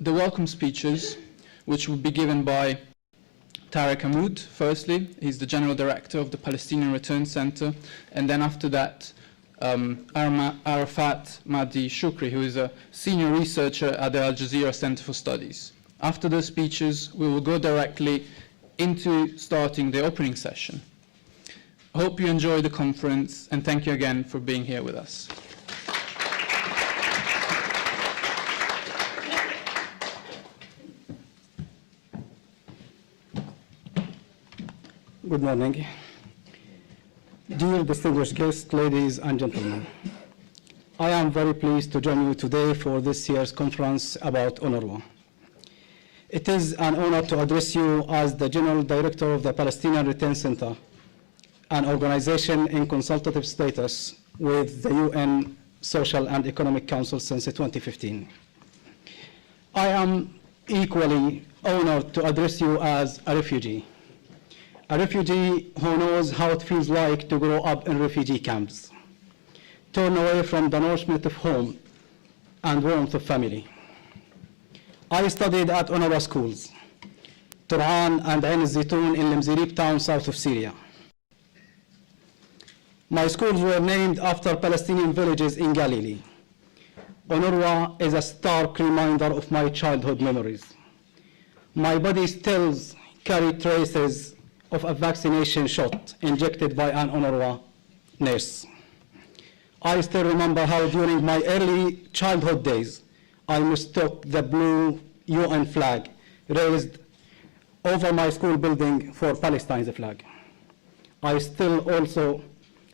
the welcome speeches, which will be given by Tarek Hamoud, firstly. He's the General Director of the Palestinian Return Center. And then after that, Arafat Mahdi Shukri, who is a senior researcher at the Al Jazeera Center for Studies. After the speeches, we will go directly into starting the opening session. I hope you enjoy the conference, and thank you again for being here with us. Good morning. Dear distinguished guests, ladies and gentlemen, I am very pleased to join you today for this year's conference about UNRWA. It is an honor to address you as the General Director of the Palestinian Return Center, an organization in consultative status with the UN Social and Economic Council since 2015. I am equally honored to address you as a refugee who knows how it feels like to grow up in refugee camps, torn away from the nourishment of home and warmth of family. I studied at UNRWA schools, Tur'an and Ain al-Zitoun in Lemzirib town south of Syria. My schools were named after Palestinian villages in Galilee. UNRWA is a stark reminder of my childhood memories. My body still carries traces of a vaccination shot injected by an UNRWA nurse. I still remember how during my early childhood days, I mistook the blue UN flag raised over my school building for Palestine's flag. I still also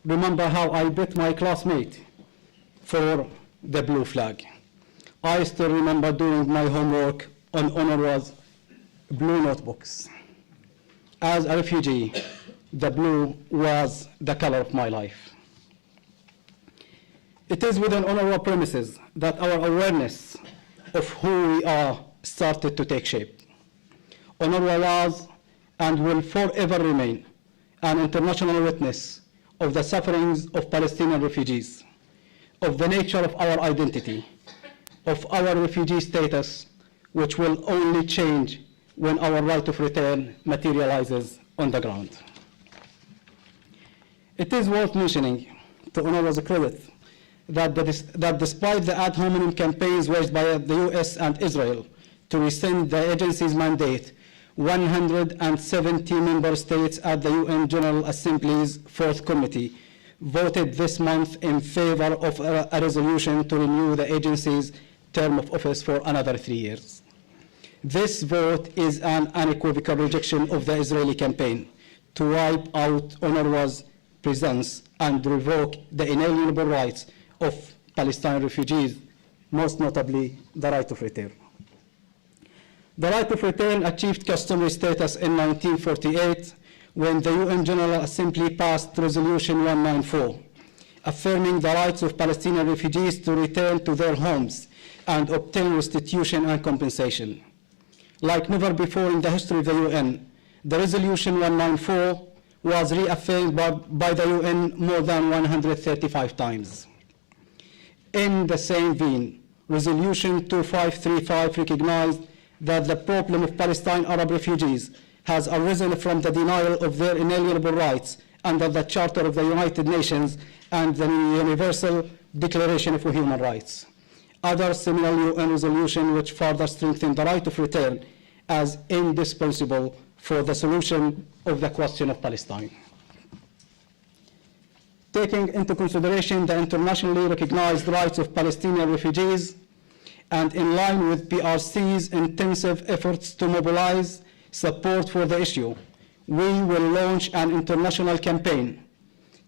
remember how I beat my classmate for the blue flag. I still remember doing my homework on UNRWA's blue notebooks. As a refugee, the blue was the color of my life. It is within UNRWA premises that our awareness of who we are started to take shape. UNRWA was and will forever remain an international witness of the sufferings of Palestinian refugees, of the nature of our identity, of our refugee status, which will only change when our right of return materializes on the ground. It is worth mentioning, to UNRWA's credit, that despite the ad hominem campaigns waged by the US and Israel to rescind the agency's mandate, 170 member states at the UN General Assembly's Fourth Committee voted this month in favor of a resolution to renew the agency's term of office for another 3 years. This vote is an unequivocal rejection of the Israeli campaign to wipe out UNRWA's presence and revoke the inalienable rights of Palestinian refugees, most notably the right of return. The right of return achieved customary status in 1948 when the UN General Assembly passed Resolution 194, affirming the rights of Palestinian refugees to return to their homes and obtain restitution and compensation. Like never before in the history of the UN, the Resolution 194 was reaffirmed by the UN more than 135 times. In the same vein, Resolution 2535 recognized that the problem of Palestine Arab refugees has arisen from the denial of their inalienable rights under the Charter of the United Nations and the Universal Declaration of Human Rights. Other similar UN resolutions which further strengthen the right of return as indispensable for the solution of the question of Palestine. Taking into consideration the internationally recognized rights of Palestinian refugees, and in line with PRC's intensive efforts to mobilize support for the issue, we will launch an international campaign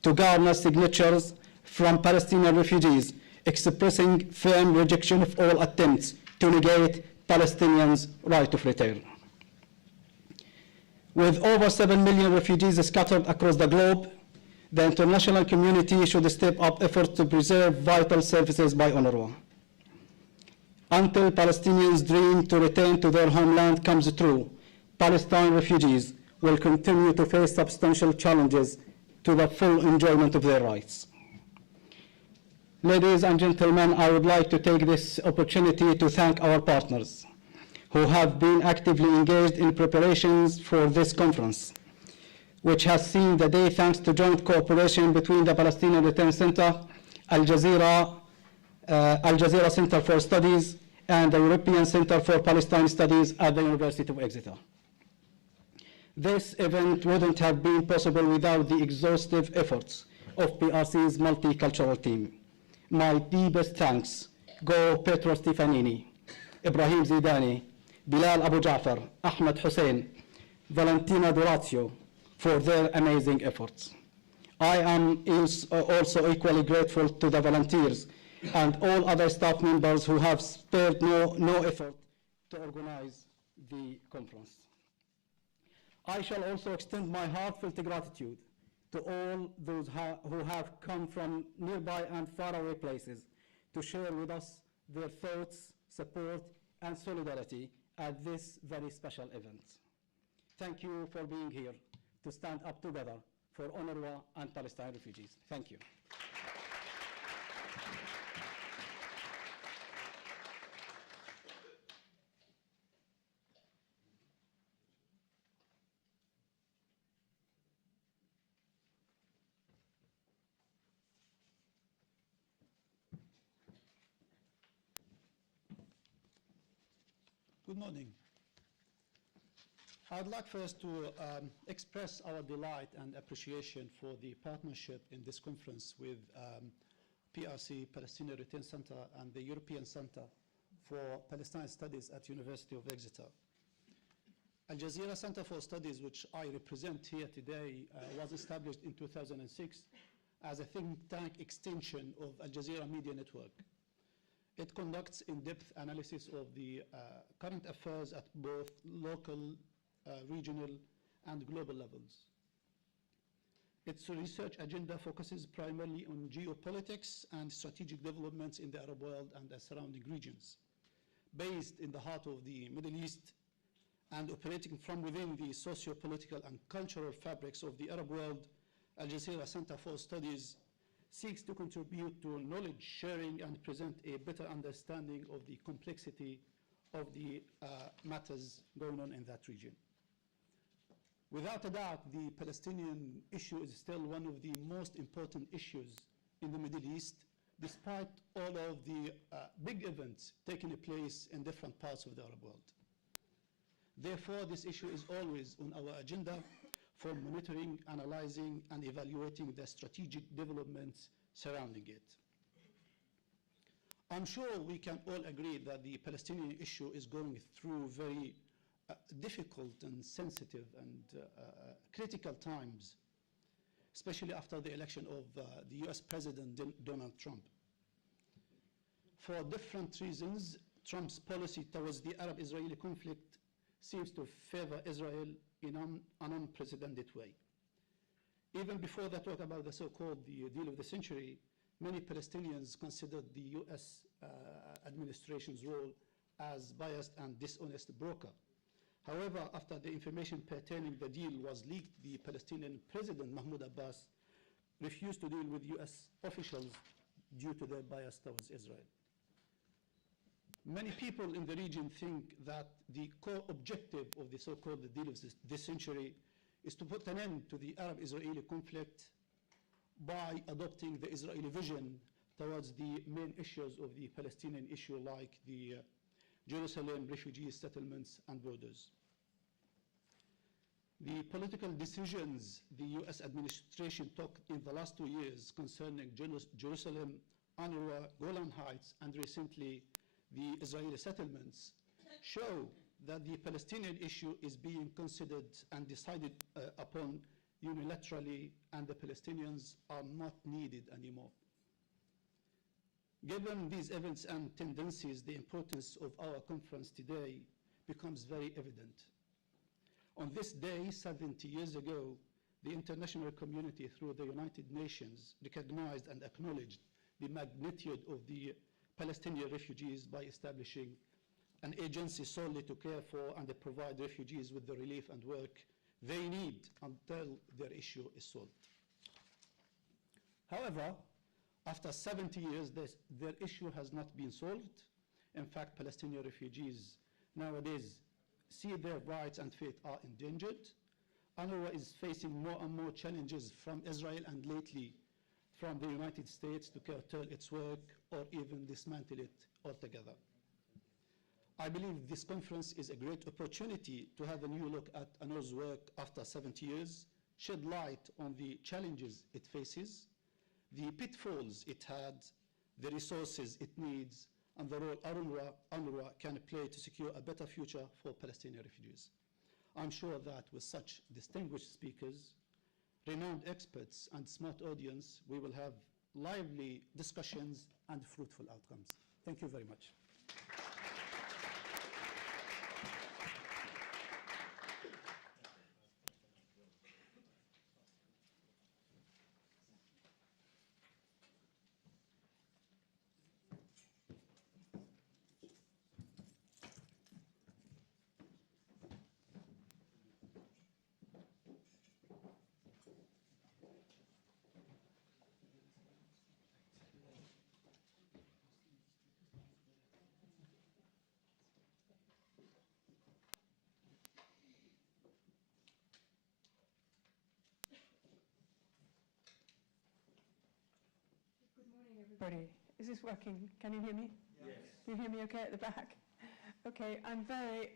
to garner signatures from Palestinian refugees expressing firm rejection of all attempts to negate Palestinians' right of return. With over 7 million refugees scattered across the globe, the international community should step up efforts to preserve vital services by UNRWA. Until Palestinians' dream to return to their homeland comes true, Palestinian refugees will continue to face substantial challenges to the full enjoyment of their rights. Ladies and gentlemen, I would like to take this opportunity to thank our partners, who have been actively engaged in preparations for this conference, which has seen the day thanks to joint cooperation between the Palestinian Return Center, Al Jazeera Center for Studies, and the European Center for Palestine Studies at the University of Exeter. This event wouldn't have been possible without the exhaustive efforts of PRC's multicultural team. My deepest thanks go Petro Stefanini, Ibrahim Zidani, Bilal Abu Ja'far, Ahmed Hussein, Valentina Durazio for their amazing efforts. I am also equally grateful to the volunteers and all other staff members who have spared no effort to organize the conference. I shall also extend my heartfelt gratitude to all those who have come from nearby and faraway places to share with us their thoughts, support, and solidarity at this very special event. Thank you for being here to stand up together for UNRWA and Palestine refugees. Thank you. Good morning. I'd like first to express our delight and appreciation for the partnership in this conference with PRC, Palestinian Return Center, and the European Center for Palestine Studies at University of Exeter. Al Jazeera Center for Studies, which I represent here today, was established in 2006 as a think tank extension of Al Jazeera Media Network. It conducts in-depth analysis of the current affairs at both local, regional, and global levels. Its research agenda focuses primarily on geopolitics and strategic developments in the Arab world and the surrounding regions. Based in the heart of the Middle East and operating from within the socio-political and cultural fabrics of the Arab world, Al Jazeera Center for Studies seeks to contribute to knowledge sharing and present a better understanding of the complexity of the matters going on in that region. Without a doubt, the Palestinian issue is still one of the most important issues in the Middle East, despite all of the big events taking place in different parts of the Arab world. Therefore, this issue is always on our agenda for monitoring, analyzing, and evaluating the strategic developments surrounding it. I'm sure we can all agree that the Palestinian issue is going through very difficult and sensitive and critical times, especially after the election of the US President Donald Trump. For different reasons, Trump's policy towards the Arab-Israeli conflict seems to favor Israel in an unprecedented way. Even before the talk about the so-called deal of the century, many Palestinians considered the US administration's role as biased and dishonest broker. However, after the information pertaining the deal was leaked, the Palestinian President Mahmoud Abbas refused to deal with US officials due to their bias towards Israel. Many people in the region think that the core objective of the so-called deal of this century is to put an end to the Arab-Israeli conflict by adopting the Israeli vision towards the main issues of the Palestinian issue, like the Jerusalem, refugee settlements, and borders. The political decisions the US administration took in the last 2 years concerning Jerusalem, UNRWA, Golan Heights, and recently the Israeli settlements show that the Palestinian issue is being considered and decided upon unilaterally, and the Palestinians are not needed anymore. Given these events and tendencies, the importance of our conference today becomes very evident. On this day, 70 years ago, the international community through the United Nations recognized and acknowledged the magnitude of the Palestinian refugees by establishing an agency solely to care for and provide refugees with the relief and work they need until their issue is solved. However, after 70 years, their issue has not been solved. In fact, Palestinian refugees nowadays see their rights and fate are endangered. UNRWA is facing more and more challenges from Israel and lately from the United States to curtail its work or even dismantle it altogether. I believe this conference is a great opportunity to have a new look at UNRWA's work after 70 years, shed light on the challenges it faces, the pitfalls it had, the resources it needs, and the role UNRWA can play to secure a better future for Palestinian refugees. I'm sure that with such distinguished speakers, renowned experts, and smart audience, we will have lively discussions and fruitful outcomes. Thank you very much. Everybody, is this working? Can you hear me? Yes. You hear me okay at the back? Okay, I'm very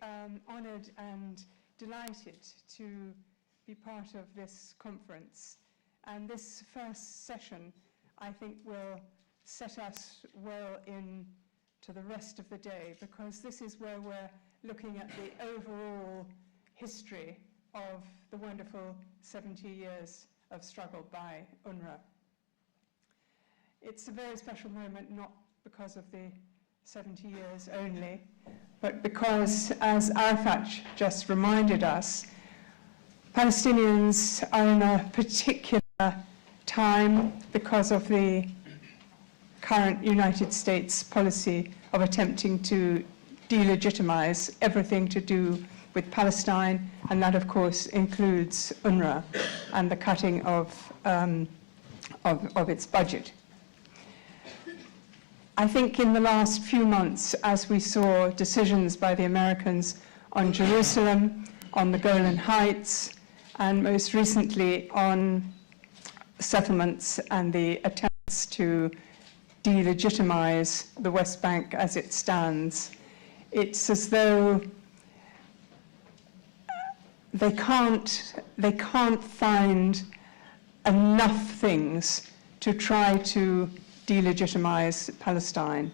honoured and delighted to be part of this conference. And this first session, I think, will set us well into the rest of the day, because this is where we're looking at the overall history of the wonderful 70 years of struggle by UNRWA. It's a very special moment, not because of the 70 years only, but because, as Arafat just reminded us, Palestinians are in a particular time because of the current United States policy of attempting to delegitimize everything to do with Palestine, and that, of course, includes UNRWA and the cutting of its budget. I think in the last few months, as we saw decisions by the Americans on Jerusalem, on the Golan Heights, and most recently on settlements and the attempts to delegitimize the West Bank as it stands, it's as though they can't find enough things to try to delegitimize Palestine.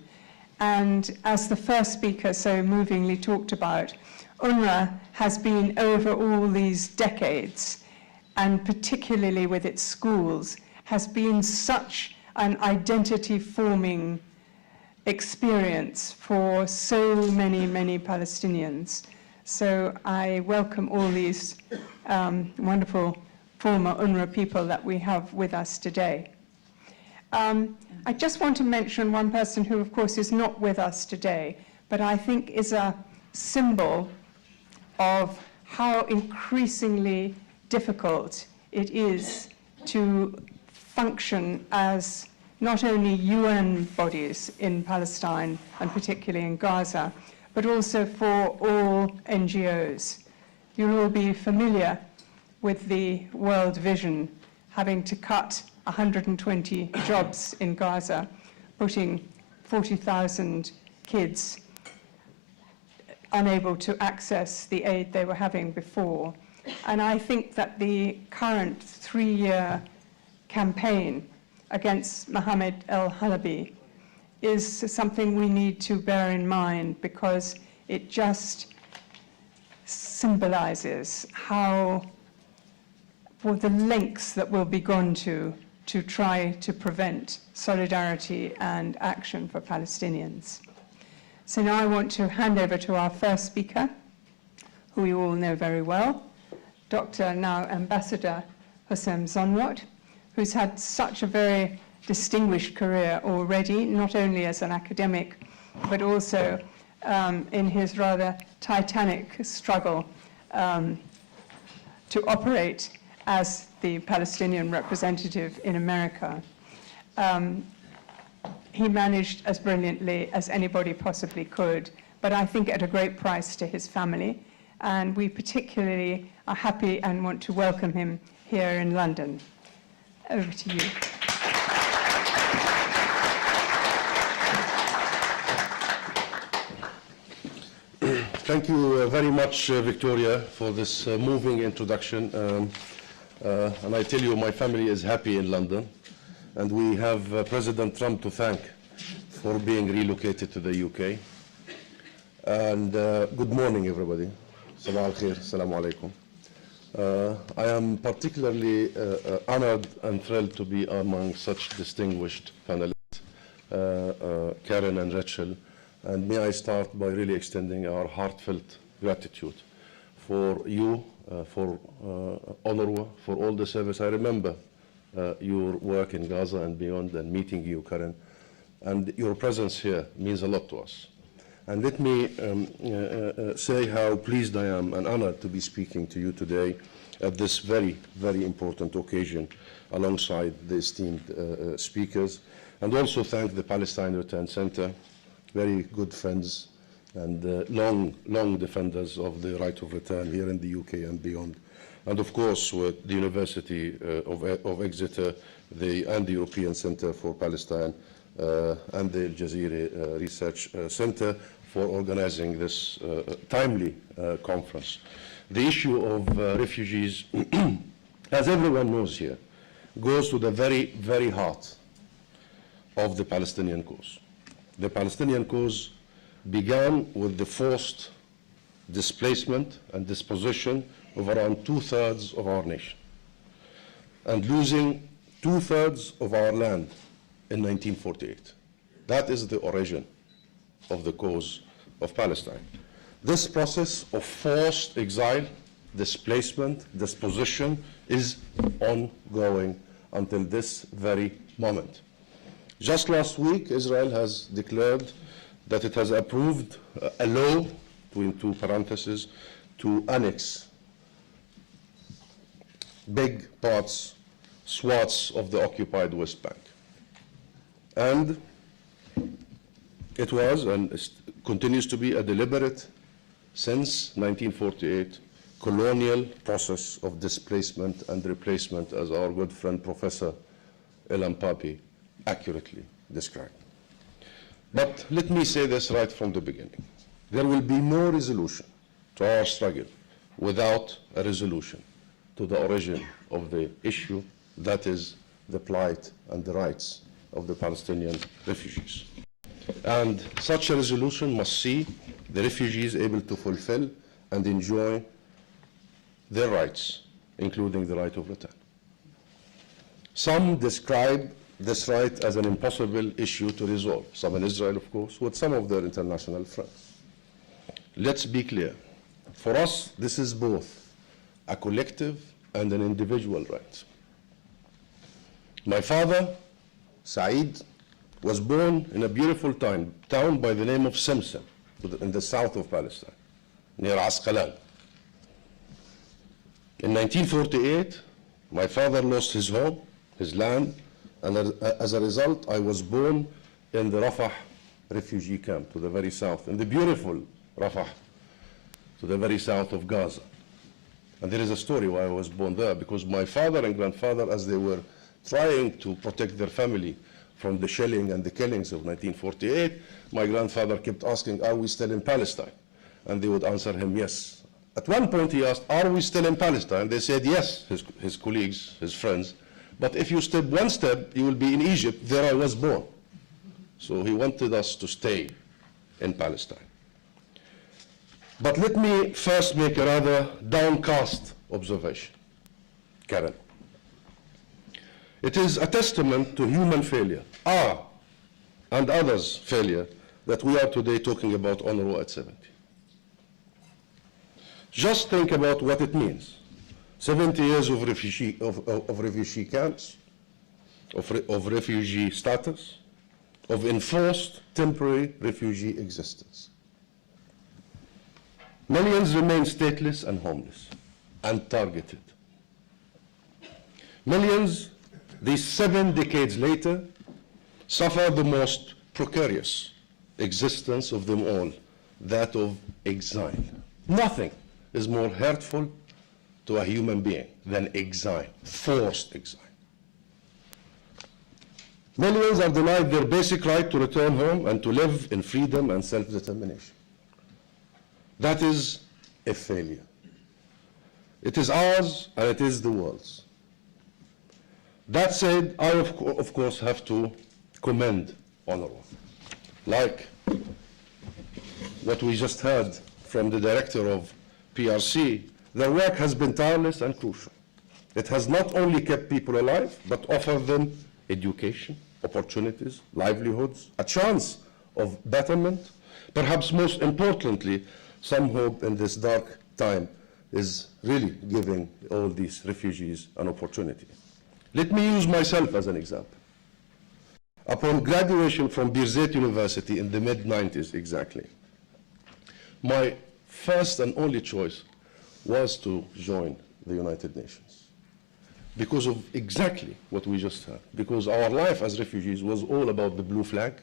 And as the first speaker so movingly talked about, UNRWA has been over all these decades, and particularly with its schools, has been such an identity-forming experience for so many, many Palestinians. So I welcome all these wonderful former UNRWA people that we have with us today. I just want to mention one person who, of course, is not with us today, but I think is a symbol of how increasingly difficult it is to function as not only UN bodies in Palestine, and particularly in Gaza, but also for all NGOs. You'll all be familiar with the World Vision having to cut 120 jobs in Gaza, putting 40,000 kids unable to access the aid they were having before. And I think that the current 3-year campaign against Mohammed el-Halabi is something we need to bear in mind, because it just symbolizes how, for the lengths that will be gone to try to prevent solidarity and action for Palestinians. So now I want to hand over to our first speaker, who you all know very well, Dr. now Ambassador Husam Zomlot, who's had such a very distinguished career already, not only as an academic, but also in his rather titanic struggle to operate as the Palestinian representative in America. He managed as brilliantly as anybody possibly could, but I think at a great price to his family. And we particularly are happy and want to welcome him here in London. Over to you. Thank you very much, Victoria, for this moving introduction. And I tell you, my family is happy in London, and we have President Trump to thank for being relocated to the UK. And good morning, everybody. Sabah al-khair, assalamu alaikum. I am particularly honored and thrilled to be among such distinguished panelists, Karen and Rachel. And may I start by really extending our heartfelt gratitude for you, for UNRWA, for all the service. I remember your work in Gaza and beyond, and meeting you, Karen. And your presence here means a lot to us. And let me say how pleased I am and honored to be speaking to you today at this very, very important occasion alongside the esteemed speakers. And also thank the Palestine Return Center, very good friends and long defenders of the right of return here in the UK and beyond. And of course, with the University of Exeter and the European Center for Palestine and the Al Jazeera Research Center for organizing this timely conference. The issue of refugees, as everyone knows here, goes to the very, very heart of the Palestinian cause. The Palestinian cause began with the forced displacement and disposition of around 2/3 of our nation, and losing 2/3 of our land in 1948. That is the origin of the cause of Palestine. This process of forced exile, displacement, disposition is ongoing until this very moment. Just last week, Israel has declared that it has approved a law, between two parentheses, to annex big parts, swaths of the occupied West Bank. And it was and continues to be a deliberate, since 1948, colonial process of displacement and replacement, as our good friend Professor Elam Papi accurately described. But let me say this right from the beginning. There will be no resolution to our struggle without a resolution to the origin of the issue, that is the plight and the rights of the Palestinian refugees. And such a resolution must see the refugees able to fulfill and enjoy their rights, including the right of return. Some describe this right as an impossible issue to resolve, some in Israel, of course, with some of their international friends. Let's be clear. For us, this is both a collective and an individual right. My father, Saeed, was born in a beautiful town by the name of Simsim, in the south of Palestine, near Asqalan. In 1948, my father lost his home, his land, and as a result, I was born in the Rafah refugee camp to the very south, in the beautiful Rafah, to the very south of Gaza. And there is a story why I was born there, because my father and grandfather, as they were trying to protect their family from the shelling and the killings of 1948, my grandfather kept asking, are we still in Palestine? And they would answer him, yes. At one point he asked, are we still in Palestine? They said, yes, his colleagues, his friends. But if you step one step, you will be in Egypt. There I was born. So he wanted us to stay in Palestine. But let me first make a rather downcast observation, Karen. It is a testament to human failure, our and others' failure, that we are today talking about UNRWA at 70. Just think about what it means. 70 years of refugee camps, of refugee status, of enforced temporary refugee existence. Millions remain stateless and homeless and targeted. Millions, these 7 decades later, suffer the most precarious existence of them all, that of exile. Nothing is more hurtful to a human being than exile, forced exile. Millions are denied their basic right to return home and to live in freedom and self-determination. That is a failure. It is ours and it is the world's. That said, I of course have to commend UNRWA. Like what we just heard from the director of PRC, their work has been tireless and crucial. It has not only kept people alive, but offered them education, opportunities, livelihoods, a chance of betterment. Perhaps most importantly, some hope in this dark time is really giving all these refugees an opportunity. Let me use myself as an example. Upon graduation from Birzeit University in the mid-90s exactly, my first and only choice was to join the United Nations because of exactly what we just heard. Because our life as refugees was all about the blue flag,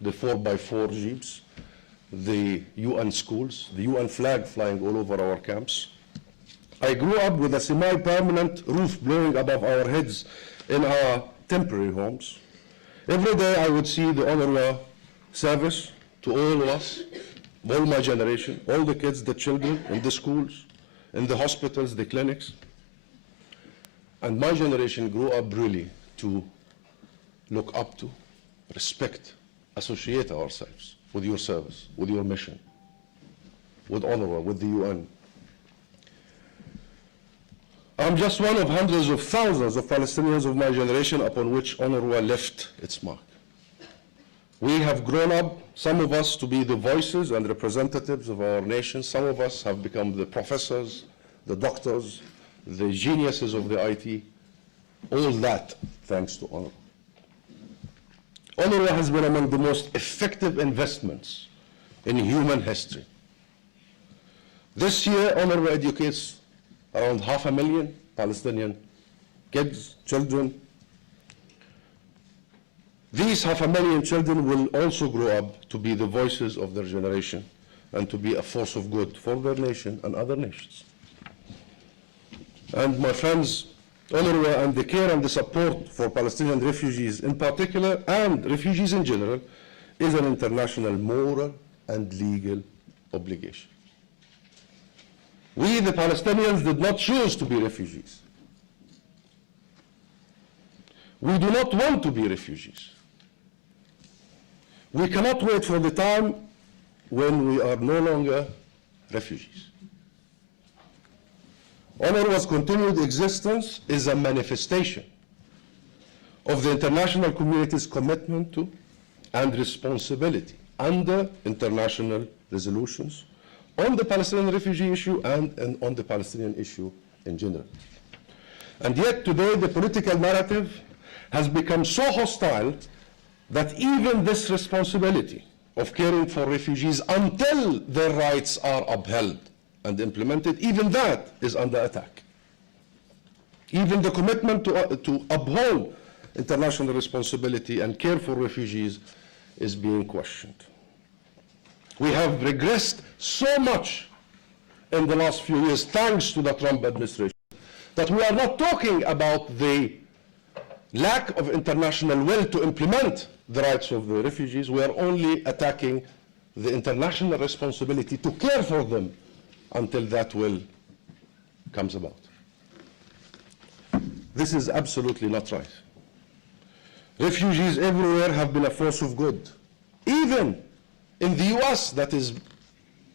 the 4x4 jeeps, the UN schools, the UN flag flying all over our camps. I grew up with a semi-permanent roof blowing above our heads in our temporary homes. Every day I would see the UNRWA service to all of us, all my generation, all the kids, the children in the schools, in the hospitals, the clinics. And my generation grew up really to look up to, respect, associate ourselves with your service, with your mission, with UNRWA, with the UN. I'm just one of hundreds of thousands of Palestinians of my generation upon which UNRWA left its mark. We have grown up, some of us, to be the voices and representatives of our nation. Some of us have become the professors, the doctors, the geniuses of the IT. All that thanks to UNRWA. UNRWA has been among the most effective investments in human history. This year, UNRWA educates around 500,000 Palestinian kids, children. These 500,000 children will also grow up to be the voices of their generation and to be a force of good for their nation and other nations. And my friends, UNRWA and the care and the support for Palestinian refugees in particular, and refugees in general, is an international moral and legal obligation. We, the Palestinians, did not choose to be refugees. We do not want to be refugees. We cannot wait for the time when we are no longer refugees. UNRWA's continued existence is a manifestation of the international community's commitment to and responsibility under international resolutions on the Palestinian refugee issue and on the Palestinian issue in general. And yet today the political narrative has become so hostile that even this responsibility of caring for refugees until their rights are upheld and implemented, even that is under attack. Even the commitment to uphold international responsibility and care for refugees is being questioned. We have regressed so much in the last few years, thanks to the Trump administration, that we are not talking about the lack of international will to implement the rights of the refugees. We are only attacking the international responsibility to care for them until that will comes about. This is absolutely not right. Refugees everywhere have been a force of good. Even in the US that is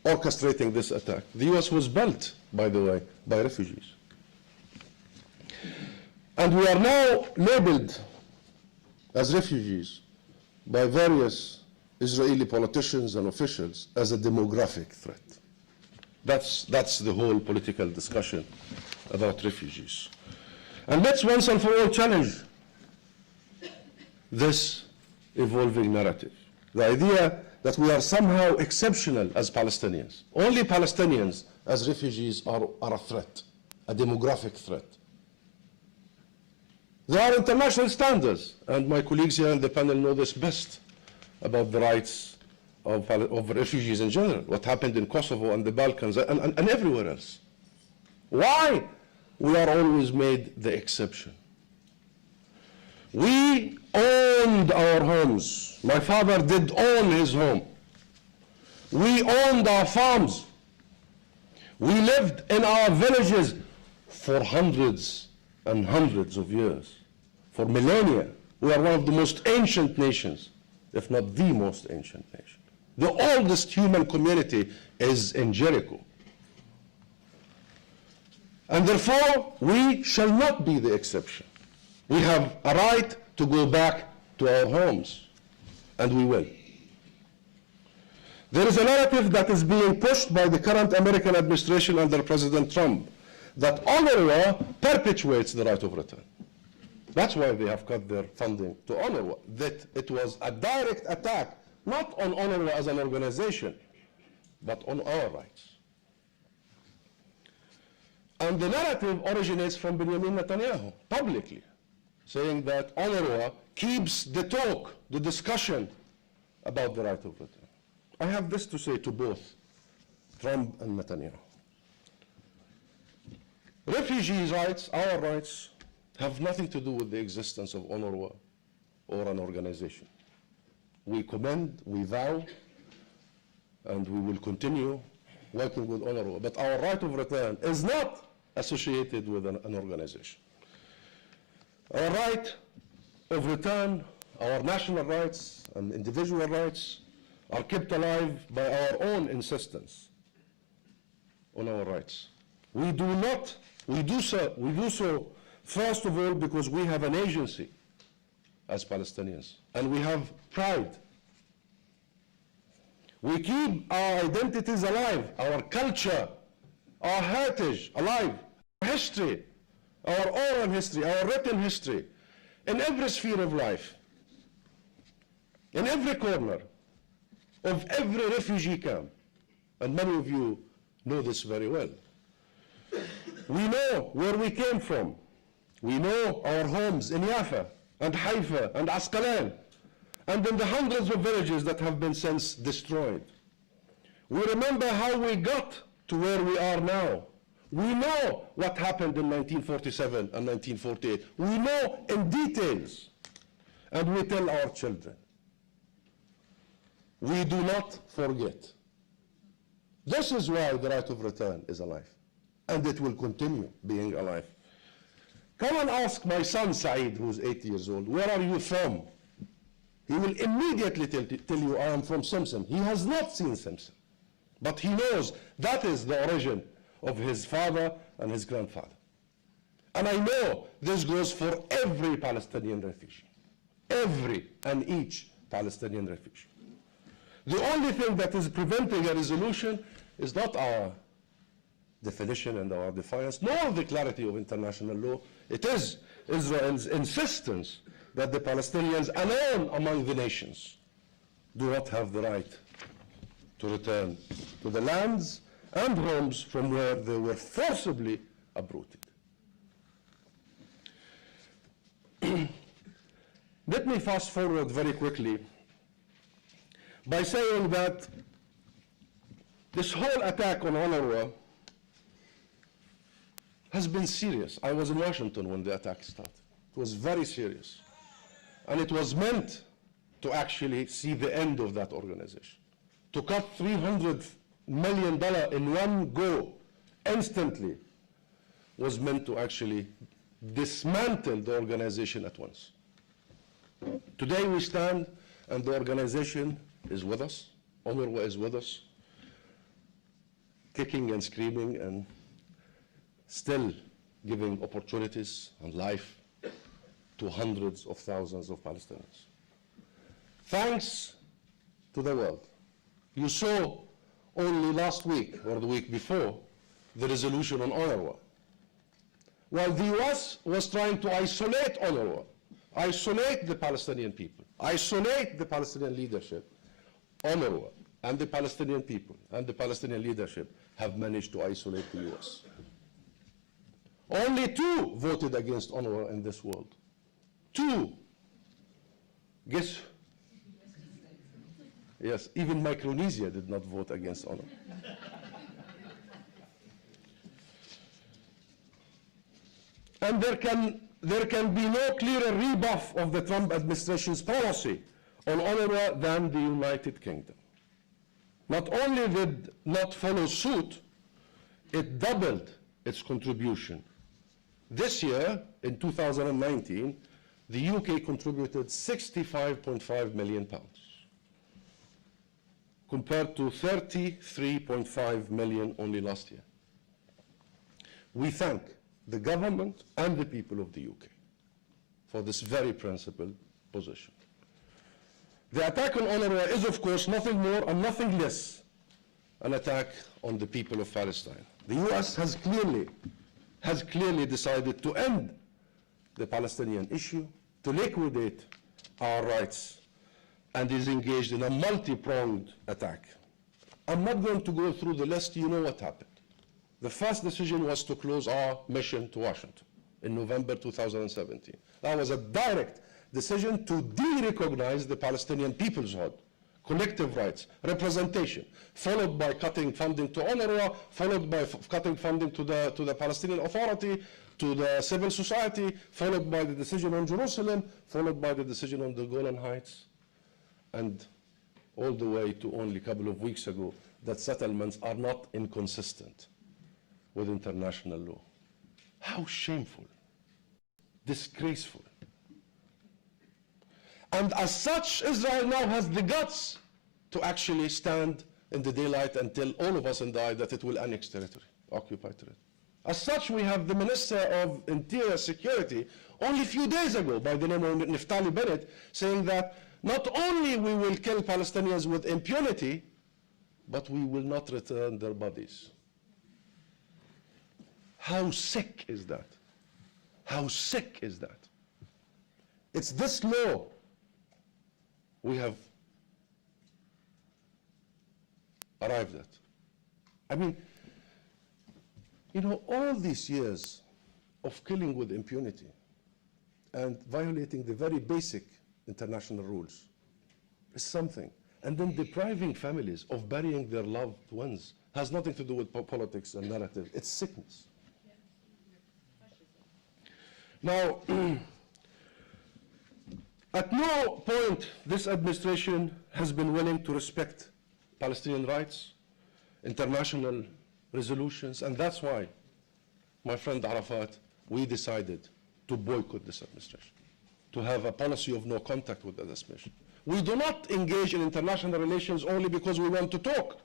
orchestrating this attack. The US was built, by the way, by refugees. And we are now labeled as refugees by various Israeli politicians and officials as a demographic threat. That's the whole political discussion about refugees. And let's once and for all challenge this evolving narrative. The idea that we are somehow exceptional as Palestinians. Only Palestinians as refugees are a threat, a demographic threat. There are international standards, and my colleagues here in the panel know this best, about the rights of refugees in general, what happened in Kosovo and the Balkans and everywhere else. Why we are always made the exception? We owned our homes. My father did own his home. We owned our farms. We lived in our villages for hundreds and hundreds of years, for millennia. We are one of the most ancient nations, if not the most ancient nation. The oldest human community is in Jericho. And therefore, we shall not be the exception. We have a right to go back to our homes, and we will. There is a narrative that is being pushed by the current American administration under President Trump that UNRWA perpetuates the right of return. That's why they have cut their funding to UNRWA, that it was a direct attack, not on UNRWA as an organization, but on our rights. And the narrative originates from Benjamin Netanyahu, publicly, saying that UNRWA keeps the talk, the discussion about the right of return. I have this to say to both Trump and Netanyahu. Refugees' rights, our rights, have nothing to do with the existence of UNRWA or an organization. We commend, we vow, and we will continue working with UNRWA. But our right of return is not associated with an organization. Our right of return, our national rights and individual rights are kept alive by our own insistence on our rights. We do so first of all because we have an agency as Palestinians, and we have pride. We keep our identities alive, our culture, our heritage alive, our history, our oral history, our written history, in every sphere of life, in every corner of every refugee camp. And many of you know this very well. We know where we came from. We know our homes in Jaffa and Haifa and Asqalan and in the hundreds of villages that have been since destroyed. We remember how we got to where we are now. We know what happened in 1947 and 1948. We know in details, and we tell our children. We do not forget. This is why the right of return is alive, and it will continue being alive. Come and ask my son Saeed, who's 8 years old, where are you from? He will immediately tell you, I am from Simpson. He has not seen Simpson, but he knows that is the origin of his father and his grandfather. And I know this goes for every Palestinian refugee, every and each Palestinian refugee. The only thing that is preventing a resolution is not our definition and our defiance, nor the clarity of international law. It is Israel's insistence that the Palestinians alone among the nations do not have the right to return to the lands and homes from where they were forcibly uprooted. Let me fast forward very quickly by saying that this whole attack on UNRWA has been serious. I was in Washington when the attack started. It was very serious. And it was meant to actually see the end of that organization. To cut $300 million in one go instantly was meant to actually dismantle the organization at once. Today we stand and the organization is with us. UNRWA is with us, kicking and screaming and still giving opportunities and life to hundreds of thousands of Palestinians. Thanks to the world. You saw only last week or the week before the resolution on UNRWA. While the US was trying to isolate UNRWA, isolate the Palestinian people, isolate the Palestinian leadership, UNRWA and the Palestinian people and the Palestinian leadership have managed to isolate the US. Only 2 voted against UNRWA in this world. 2. Guess? Yes, even Micronesia did not vote against UNRWA. And there can be no clearer rebuff of the Trump administration's policy on UNRWA than the United Kingdom. Not only did not follow suit, it doubled its contribution. This year, in 2019, the UK contributed £65.5 million, compared to £33.5 million only last year. We thank the government and the people of the UK for this very principled position. The attack on UNRWA is, of course, nothing more and nothing less an attack on the people of Palestine. The US has clearly decided to end the Palestinian issue, to liquidate our rights, and is engaged in a multi-pronged attack. I'm not going to go through the list. You know what happened. The first decision was to close our mission to Washington in November 2017. That was a direct decision to de-recognize the Palestinian peoplehood, collective rights, representation, followed by cutting funding to UNRWA, followed by cutting funding to the Palestinian Authority, to the civil society, followed by the decision on Jerusalem, followed by the decision on the Golan Heights, and all the way to only a couple of weeks ago that settlements are not inconsistent with international law. How shameful, disgraceful. And as such, Israel now has the guts to actually stand in the daylight and tell all of us in the eye that it will annex territory, occupy territory. As such, we have the Minister of Interior Security only a few days ago, by the name of Naftali Bennett, saying that not only we will kill Palestinians with impunity, but we will not return their bodies. How sick is that? How sick is that? It's this law we have arrived at. I mean, you know, all these years of killing with impunity and violating the very basic international rules is something. And then depriving families of burying their loved ones has nothing to do with politics and narrative. It's sickness. Now, at no point this administration has been willing to respect Palestinian rights, international resolutions, and that's why, my friend Arafat, we decided to boycott this administration, to have a policy of no contact with the administration. We do not engage in international relations only because we want to talk.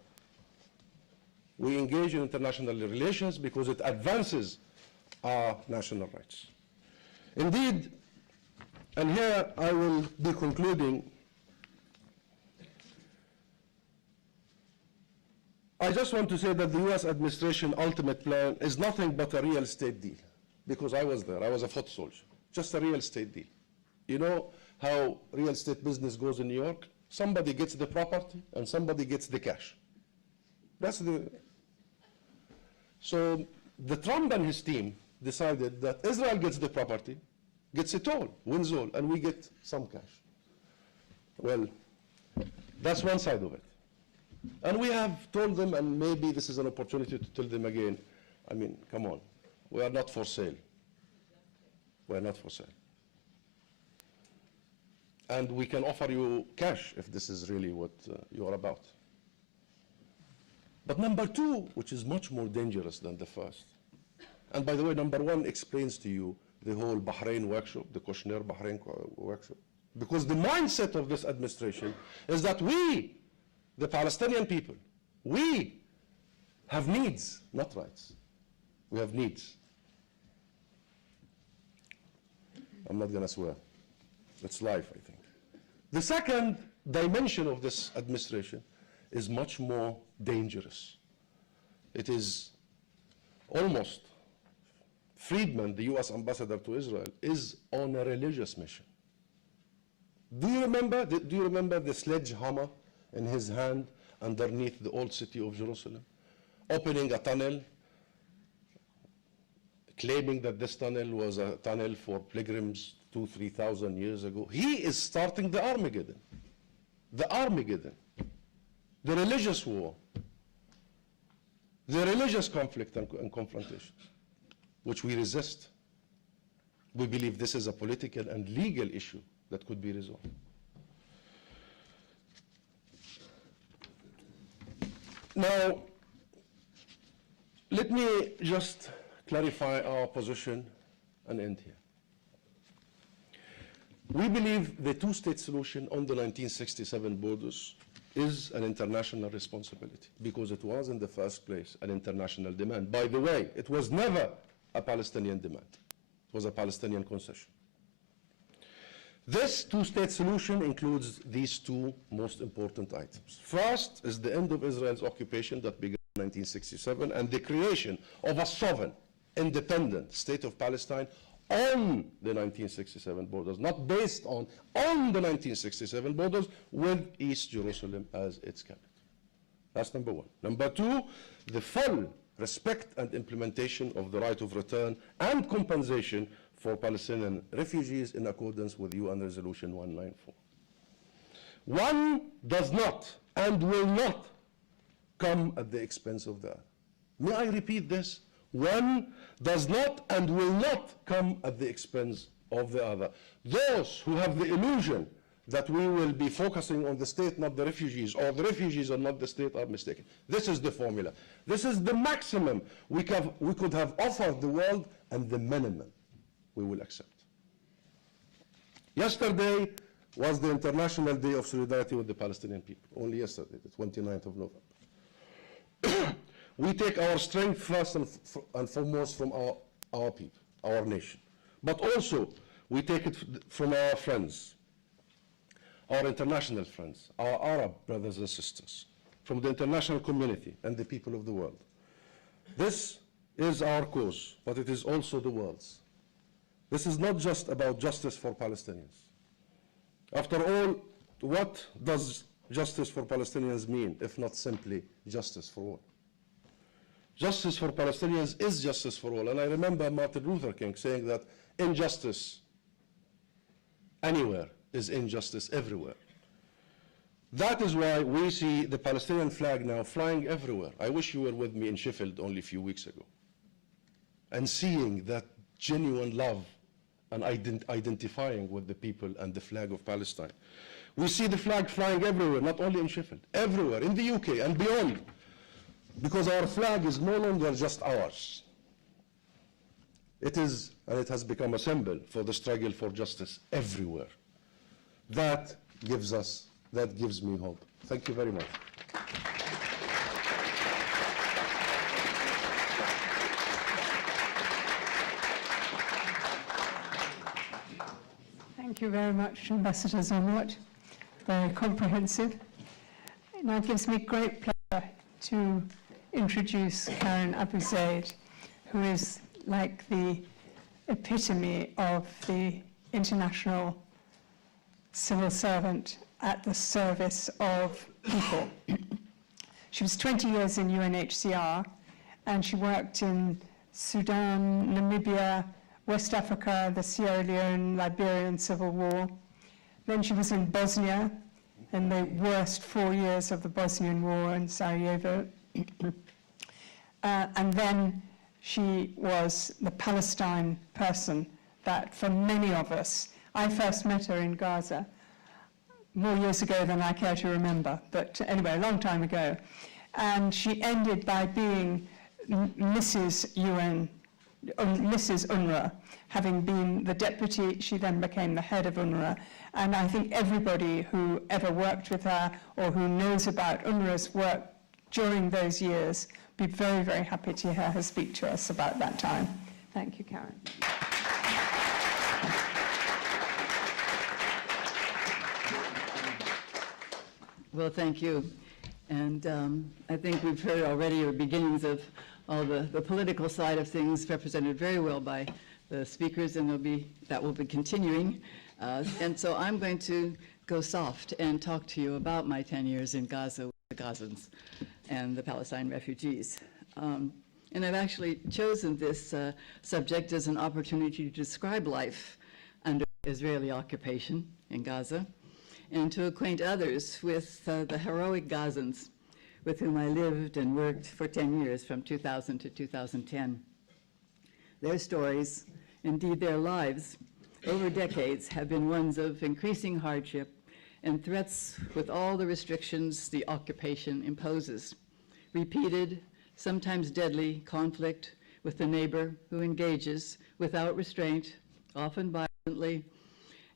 We engage in international relations because it advances our national rights. Indeed, and here I will be concluding, I just want to say that the US administration ultimate plan is nothing but a real estate deal, because I was there, I was a foot soldier, just a real estate deal. You know how real estate business goes in New York? Somebody gets the property and somebody gets the cash. So the Trump and his team decided that Israel gets the property, gets it all, wins all, and we get some cash. Well, that's one side of it. And we have told them, and maybe this is an opportunity to tell them again, I mean, come on, we are not for sale. We are not for sale. And we can offer you cash if this is really what you are about. But number two, which is much more dangerous than the first, and by the way, number one explains to you the whole Bahrain workshop, the Kushner Bahrain workshop. Because the mindset of this administration is that we, the Palestinian people, we have needs, not rights. We have needs. I'm not going to swear. It's life, I think. The second dimension of this administration is much more dangerous. It is almost, Friedman, the US ambassador to Israel, is on a religious mission. Do you remember the sledgehammer in his hand underneath the old city of Jerusalem, opening a tunnel, claiming that this tunnel was a tunnel for pilgrims 2,000 to 3,000 years ago? He is starting the Armageddon. The Armageddon. the religious war, the religious conflict and confrontation, which we resist. We believe this is a political and legal issue that could be resolved. Now, let me just clarify our position and end here. We believe the two-state solution on the 1967 borders is an international responsibility because it was in the first place an international demand. By the way, it was never a Palestinian demand. It was a Palestinian concession. This two-state solution includes these two most important items. First is the end of Israel's occupation that began in 1967 and the creation of a sovereign, independent state of Palestine on the 1967 borders, not based on the 1967 borders, with East Jerusalem as its capital. That's number one. Number two, the full respect and implementation of the right of return and compensation for Palestinian refugees in accordance with UN Resolution 194. One does not and will not come at the expense of the other. May I repeat this? One does not and will not come at the expense of the other. Those who have the illusion that we will be focusing on the state, not the refugees, or the refugees are not the state, are mistaken. This is the formula. This is the maximum we could have offered the world and the minimum we will accept. Yesterday was the International Day of Solidarity with the Palestinian people. Only yesterday, the 29th of November. We take our strength first and foremost from our people, our nation. But also, we take it from our friends, our international friends, our Arab brothers and sisters, from the international community and the people of the world. This is our cause, but it is also the world's. This is not just about justice for Palestinians. After all, what does justice for Palestinians mean, if not simply justice for all? Justice for Palestinians is justice for all. And I remember Martin Luther King saying that injustice anywhere is injustice everywhere. That is why we see the Palestinian flag now flying everywhere. I wish you were with me in Sheffield only a few weeks ago and seeing that genuine love and identifying with the people and the flag of Palestine. We see the flag flying everywhere, not only in Sheffield, everywhere, in the UK and beyond, because our flag is no longer just ours. It is, and it has become a symbol for the struggle for justice everywhere. That gives me hope. Thank you very much. Thank you very much, Ambassador Zomlot. Very comprehensive. It now gives me great pleasure to introduce Karen Abu Zaid, who is like the epitome of the international civil servant at the service of people. She was 20 years in UNHCR, and she worked in Sudan, Namibia, West Africa, the Sierra Leone, Liberian Civil War. Then she was in Bosnia in the worst 4 years of the Bosnian War in Sarajevo. And then she was the Palestine person that for many of us, I first met her in Gaza more years ago than I care to remember, but anyway, a long time ago. And she ended by being Mrs. UNRWA, having been the deputy. She then became the head of UNRWA. And I think everybody who ever worked with her or who knows about UNRWA's work during those years be very, very happy to hear her speak to us about that time. Thank you, Karen. Well, thank you. And I think we've heard already the beginnings of all the political side of things represented very well by the speakers, and that will be continuing. And so I'm going to go soft and talk to you about my 10 years in Gaza with the Gazans and the Palestine refugees. And I've actually chosen this subject as an opportunity to describe life under Israeli occupation in Gaza and to acquaint others with the heroic Gazans with whom I lived and worked for 10 years, from 2000 to 2010. Their stories, indeed their lives, over decades have been ones of increasing hardship and threats with all the restrictions the occupation imposes. Repeated, sometimes deadly conflict with the neighbor who engages without restraint, often violently,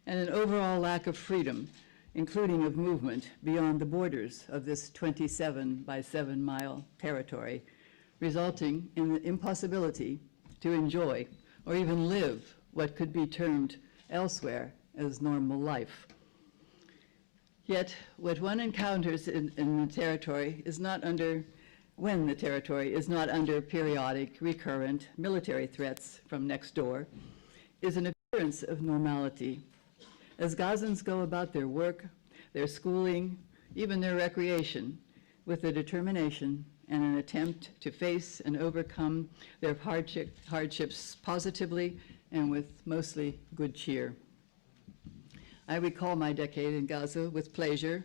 and an overall lack of freedom, including of movement beyond the borders of this 27 by 7 mile territory, resulting in the impossibility to enjoy or even live what could be termed elsewhere as normal life. Yet, what one encounters in the territory is not under, when the territory is not under periodic, recurrent military threats from next door, is an appearance of normality. As Gazans go about their work, their schooling, even their recreation, with a determination and an attempt to face and overcome their hardships positively and with mostly good cheer. I recall my decade in Gaza with pleasure,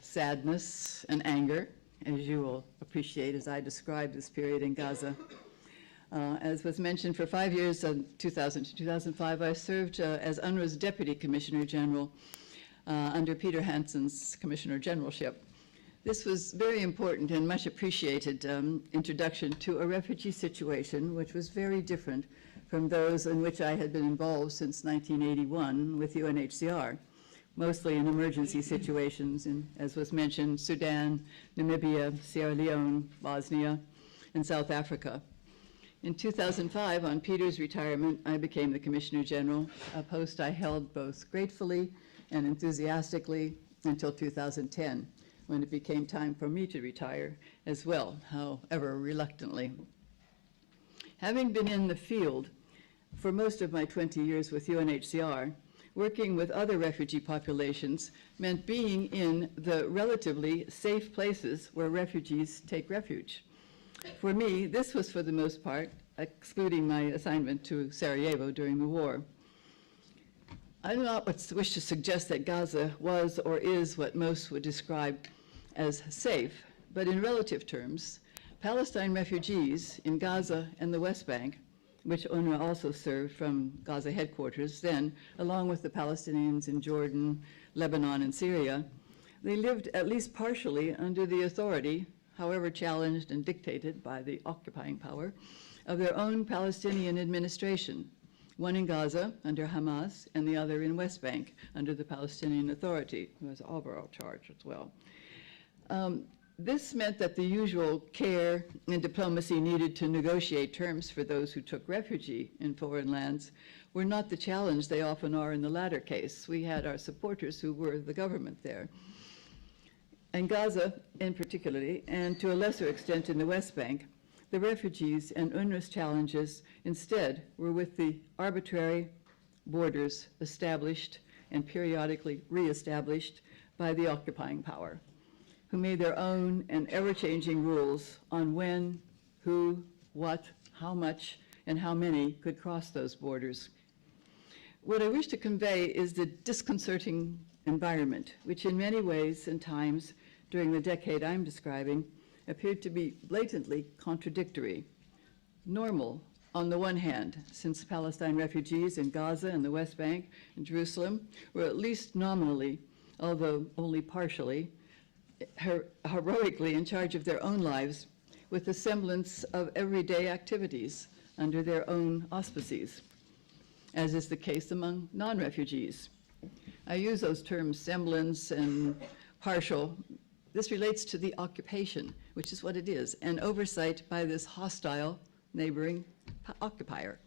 sadness, and anger, as you will appreciate as I describe this period in Gaza. As was mentioned, for 5 years, 2000 to 2005, I served as UNRWA's Deputy Commissioner General under Peter Hansen's Commissioner Generalship. This was very important and much appreciated introduction to a refugee situation which was very different from those in which I had been involved since 1981 with UNHCR, mostly in emergency situations in, as was mentioned, Sudan, Namibia, Sierra Leone, Bosnia, and South Africa. In 2005, on Peter's retirement, I became the Commissioner General, a post I held both gratefully and enthusiastically until 2010, when it became time for me to retire as well, however reluctantly. Having been in the field for most of my 20 years with UNHCR, working with other refugee populations meant being in the relatively safe places where refugees take refuge. For me, this was for the most part, excluding my assignment to Sarajevo during the war. I do not wish to suggest that Gaza was or is what most would describe as safe, but in relative terms, Palestine refugees in Gaza and the West Bank, which UNRWA also served from Gaza headquarters then, along with the Palestinians in Jordan, Lebanon, and Syria, they lived at least partially under the authority, however challenged and dictated by the occupying power, of their own Palestinian administration, one in Gaza under Hamas and the other in West Bank under the Palestinian Authority, who has overall charge as well. This meant that the usual care and diplomacy needed to negotiate terms for those who took refuge in foreign lands were not the challenge they often are in the latter case. We had our supporters who were the government there. In Gaza, in particularly, and to a lesser extent in the West Bank, the refugees and UNRWA's challenges instead were with the arbitrary borders established and periodically reestablished by the occupying power, who made their own and ever-changing rules on when, who, what, how much, and how many could cross those borders. What I wish to convey is the disconcerting environment, which in many ways and times during the decade I'm describing appeared to be blatantly contradictory. Normal, on the one hand, since Palestine refugees in Gaza and the West Bank and Jerusalem were at least nominally, although only partially, heroically in charge of their own lives with the semblance of everyday activities under their own auspices, as is the case among non-refugees. I use those terms semblance and partial. This relates to the occupation, which is what it is, and oversight by this hostile neighboring occupier.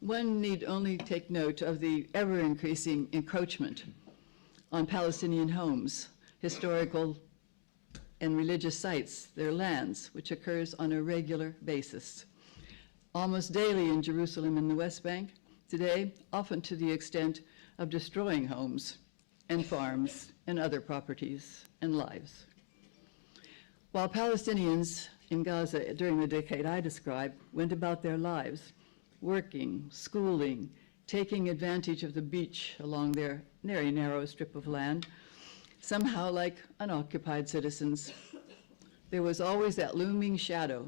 One need only take note of the ever-increasing encroachment on Palestinian homes, historical and religious sites, their lands, which occurs on a regular basis. Almost daily in Jerusalem and the West Bank, today, often to the extent of destroying homes and farms and other properties and lives. While Palestinians in Gaza during the decade I described went about their lives, working, schooling, taking advantage of the beach along their very narrow strip of land, somehow like unoccupied citizens. There was always that looming shadow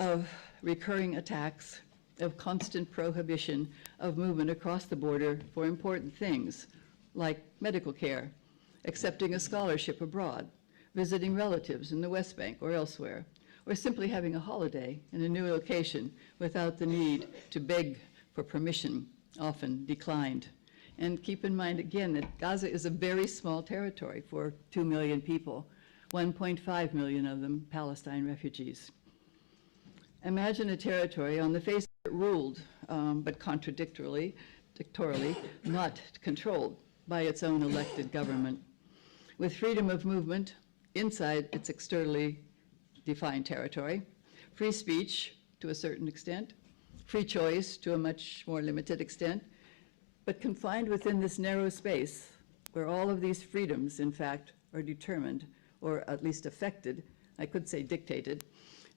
of recurring attacks, of constant prohibition of movement across the border for important things like medical care, accepting a scholarship abroad, visiting relatives in the West Bank or elsewhere, or simply having a holiday in a new location without the need to beg for permission, often declined. And keep in mind again that Gaza is a very small territory for 2 million people, 1.5 million of them Palestine refugees. Imagine a territory on the face of it ruled, but contradictorily, not controlled by its own elected government, with freedom of movement inside its externally defined territory, free speech to a certain extent, free choice to a much more limited extent, but confined within this narrow space where all of these freedoms, in fact, are determined, or at least affected, I could say dictated,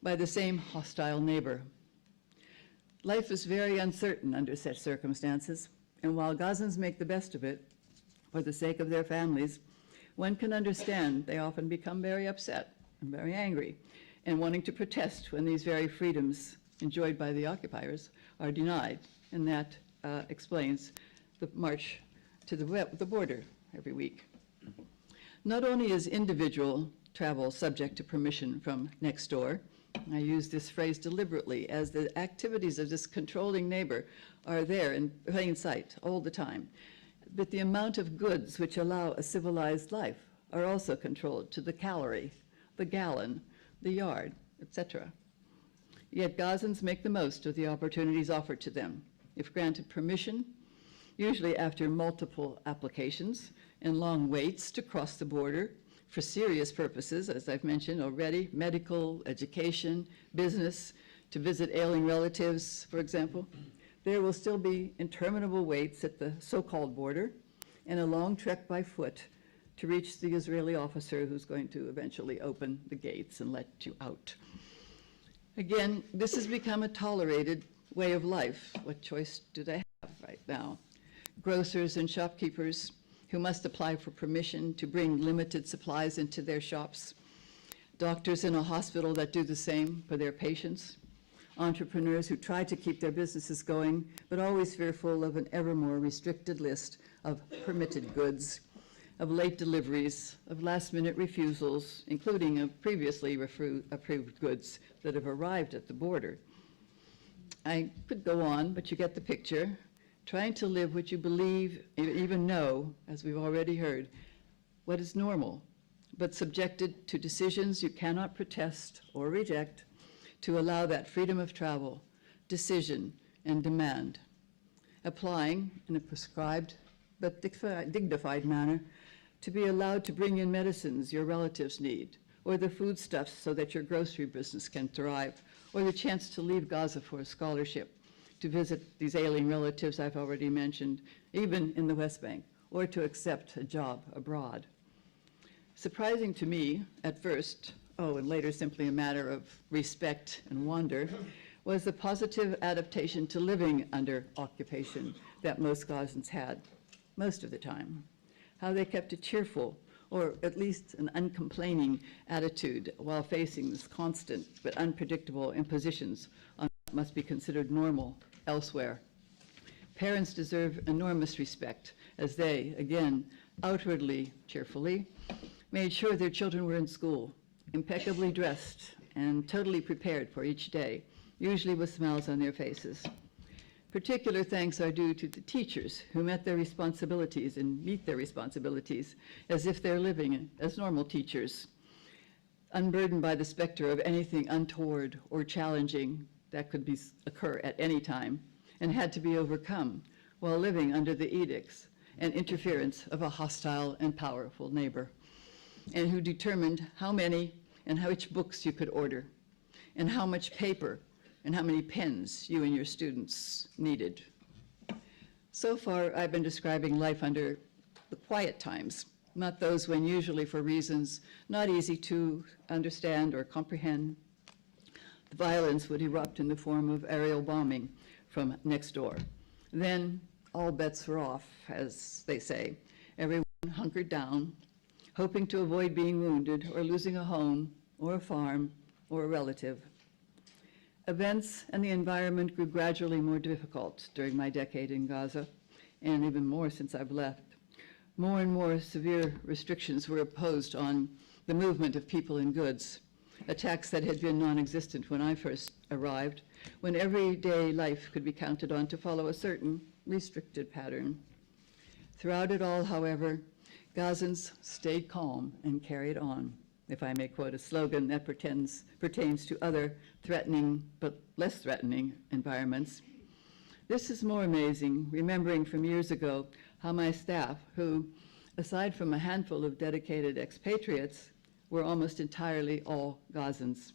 by the same hostile neighbor. Life is very uncertain under such circumstances, and while Gazans make the best of it for the sake of their families, one can understand they often become very upset and very angry and wanting to protest when these very freedoms enjoyed by the occupiers are denied, and that explains the march to the border every week. Not only is individual travel subject to permission from next door, I use this phrase deliberately, as the activities of this controlling neighbor are there in plain sight all the time, but the amount of goods which allow a civilized life are also controlled to the calorie, the gallon, the yard, etc. Yet Gazans make the most of the opportunities offered to them. If granted permission, usually after multiple applications and long waits to cross the border for serious purposes, as I've mentioned already, medical, education, business, to visit ailing relatives, for example, there will still be interminable waits at the so-called border and a long trek by foot to reach the Israeli officer who's going to eventually open the gates and let you out. Again, this has become a tolerated way of life. What choice do they have right now? Grocers and shopkeepers who must apply for permission to bring limited supplies into their shops, doctors in a hospital that do the same for their patients, entrepreneurs who try to keep their businesses going, but always fearful of an ever more restricted list of permitted goods, of late deliveries, of last-minute refusals, including of previously approved goods that have arrived at the border. I could go on, but you get the picture. Trying to live what you believe, even know, as we've already heard, what is normal, but subjected to decisions you cannot protest or reject to allow that freedom of travel, decision, and demand, applying in a prescribed but dignified manner to be allowed to bring in medicines your relatives need, or the foodstuffs so that your grocery business can thrive, or the chance to leave Gaza for a scholarship, to visit these ailing relatives I've already mentioned, even in the West Bank, or to accept a job abroad. Surprising to me at first, and later simply a matter of respect and wonder, was the positive adaptation to living under occupation that most Gazans had, most of the time. How they kept a cheerful, or at least an uncomplaining attitude while facing this constant but unpredictable impositions on what must be considered normal elsewhere. Parents deserve enormous respect as they, again, outwardly, cheerfully, made sure their children were in school, impeccably dressed and totally prepared for each day, usually with smiles on their faces. Particular thanks are due to the teachers who met their responsibilities and meet their responsibilities as if they're living as normal teachers, unburdened by the specter of anything untoward or challenging that could occur at any time and had to be overcome while living under the edicts and interference of a hostile and powerful neighbor, and who determined how many and which books you could order, and how much paper and how many pens you and your students needed. So far, I've been describing life under the quiet times, not those when usually for reasons not easy to understand or comprehend, the violence would erupt in the form of aerial bombing from next door. Then all bets were off, as they say. Everyone hunkered down, hoping to avoid being wounded or losing a home or a farm or a relative. Events and the environment grew gradually more difficult during my decade in Gaza, and even more since I've left. More and more severe restrictions were imposed on the movement of people and goods, attacks that had been non-existent when I first arrived, when everyday life could be counted on to follow a certain restricted pattern. Throughout it all, however, Gazans stayed calm and carried on, if I may quote a slogan that pertains to other threatening but less threatening environments. This is more amazing, remembering from years ago how my staff, who, aside from a handful of dedicated expatriates, were almost entirely all Gazans,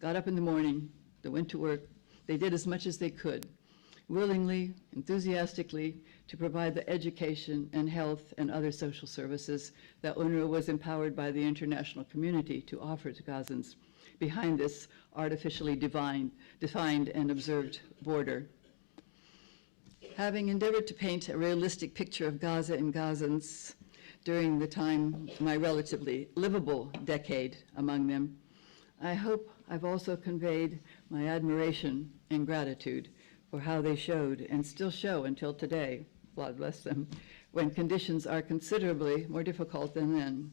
got up in the morning, they went to work, they did as much as they could, willingly, enthusiastically, to provide the education and health and other social services that UNRWA was empowered by the international community to offer to Gazans behind this artificially defined and observed border. Having endeavored to paint a realistic picture of Gaza and Gazans during the time, my relatively livable decade among them, I hope I've also conveyed my admiration and gratitude for how they showed and still show until today, God bless them, when conditions are considerably more difficult than then,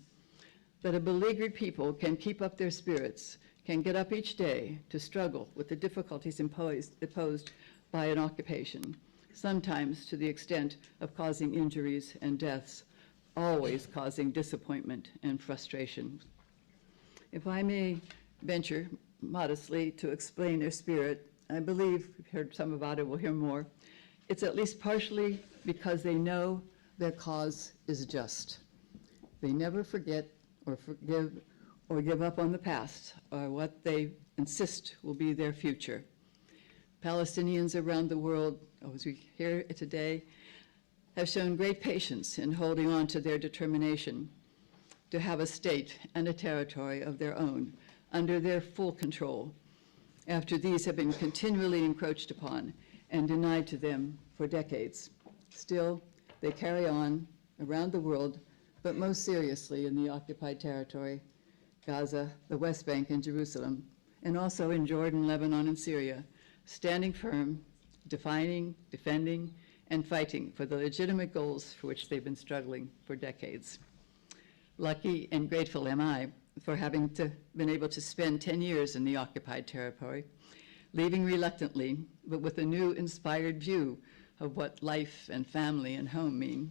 that a beleaguered people can keep up their spirits, can get up each day to struggle with the difficulties imposed by an occupation, sometimes to the extent of causing injuries and deaths, always causing disappointment and frustration. If I may venture modestly to explain their spirit, I believe, we've heard some about it, we'll hear more, it's at least partially because they know their cause is just. They never forget or forgive or give up on the past or what they insist will be their future. Palestinians around the world, as we hear today, have shown great patience in holding on to their determination to have a state and a territory of their own under their full control, after these have been continually encroached upon and denied to them for decades. Still, they carry on around the world, but most seriously in the occupied territory, Gaza, the West Bank, and Jerusalem, and also in Jordan, Lebanon, and Syria, standing firm, defending, and fighting for the legitimate goals for which they've been struggling for decades. Lucky and grateful am I for having been able to spend 10 years in the occupied territory, leaving reluctantly, but with a new inspired view of what life and family and home mean.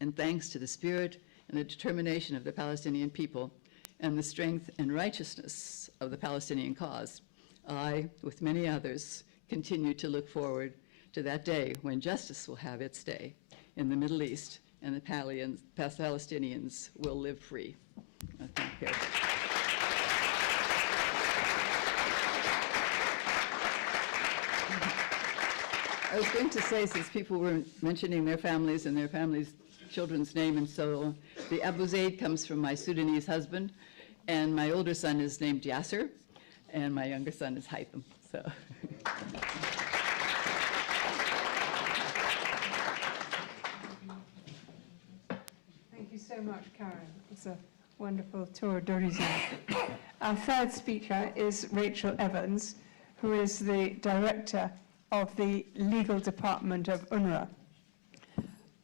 And thanks to the spirit and the determination of the Palestinian people and the strength and righteousness of the Palestinian cause, I, with many others, continue to look forward to that day when justice will have its day in the Middle East and the Palestinians will live free. Thank you. I was going to say, since people were mentioning their families and their families' children's name and so on, the Abu Zaid comes from my Sudanese husband, and my older son is named Yasser, and my younger son is Haitham. So. Thank you so much, Karen. It's a wonderful tour d'horizon. Our third speaker is Rachel Evans, who is the director of the legal department of UNRWA.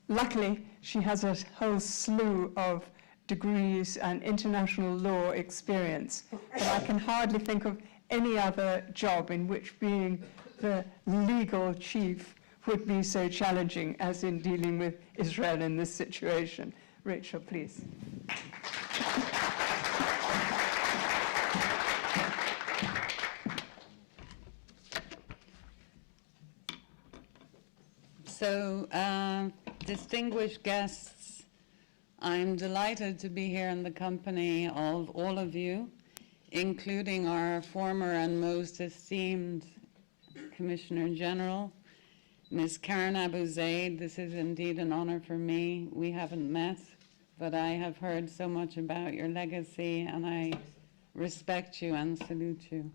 Luckily, she has a whole slew of degrees and international law experience, but I can hardly think of any other job in which being the legal chief would be so challenging as in dealing with Israel in this situation. Rachel, please. So, distinguished guests, I'm delighted to be here in the company of all of you, including our former and most esteemed Commissioner General, Ms. Karen Abu Zaid. This is indeed an honor for me. We haven't met, but I have heard so much about your legacy, and I respect you and salute you.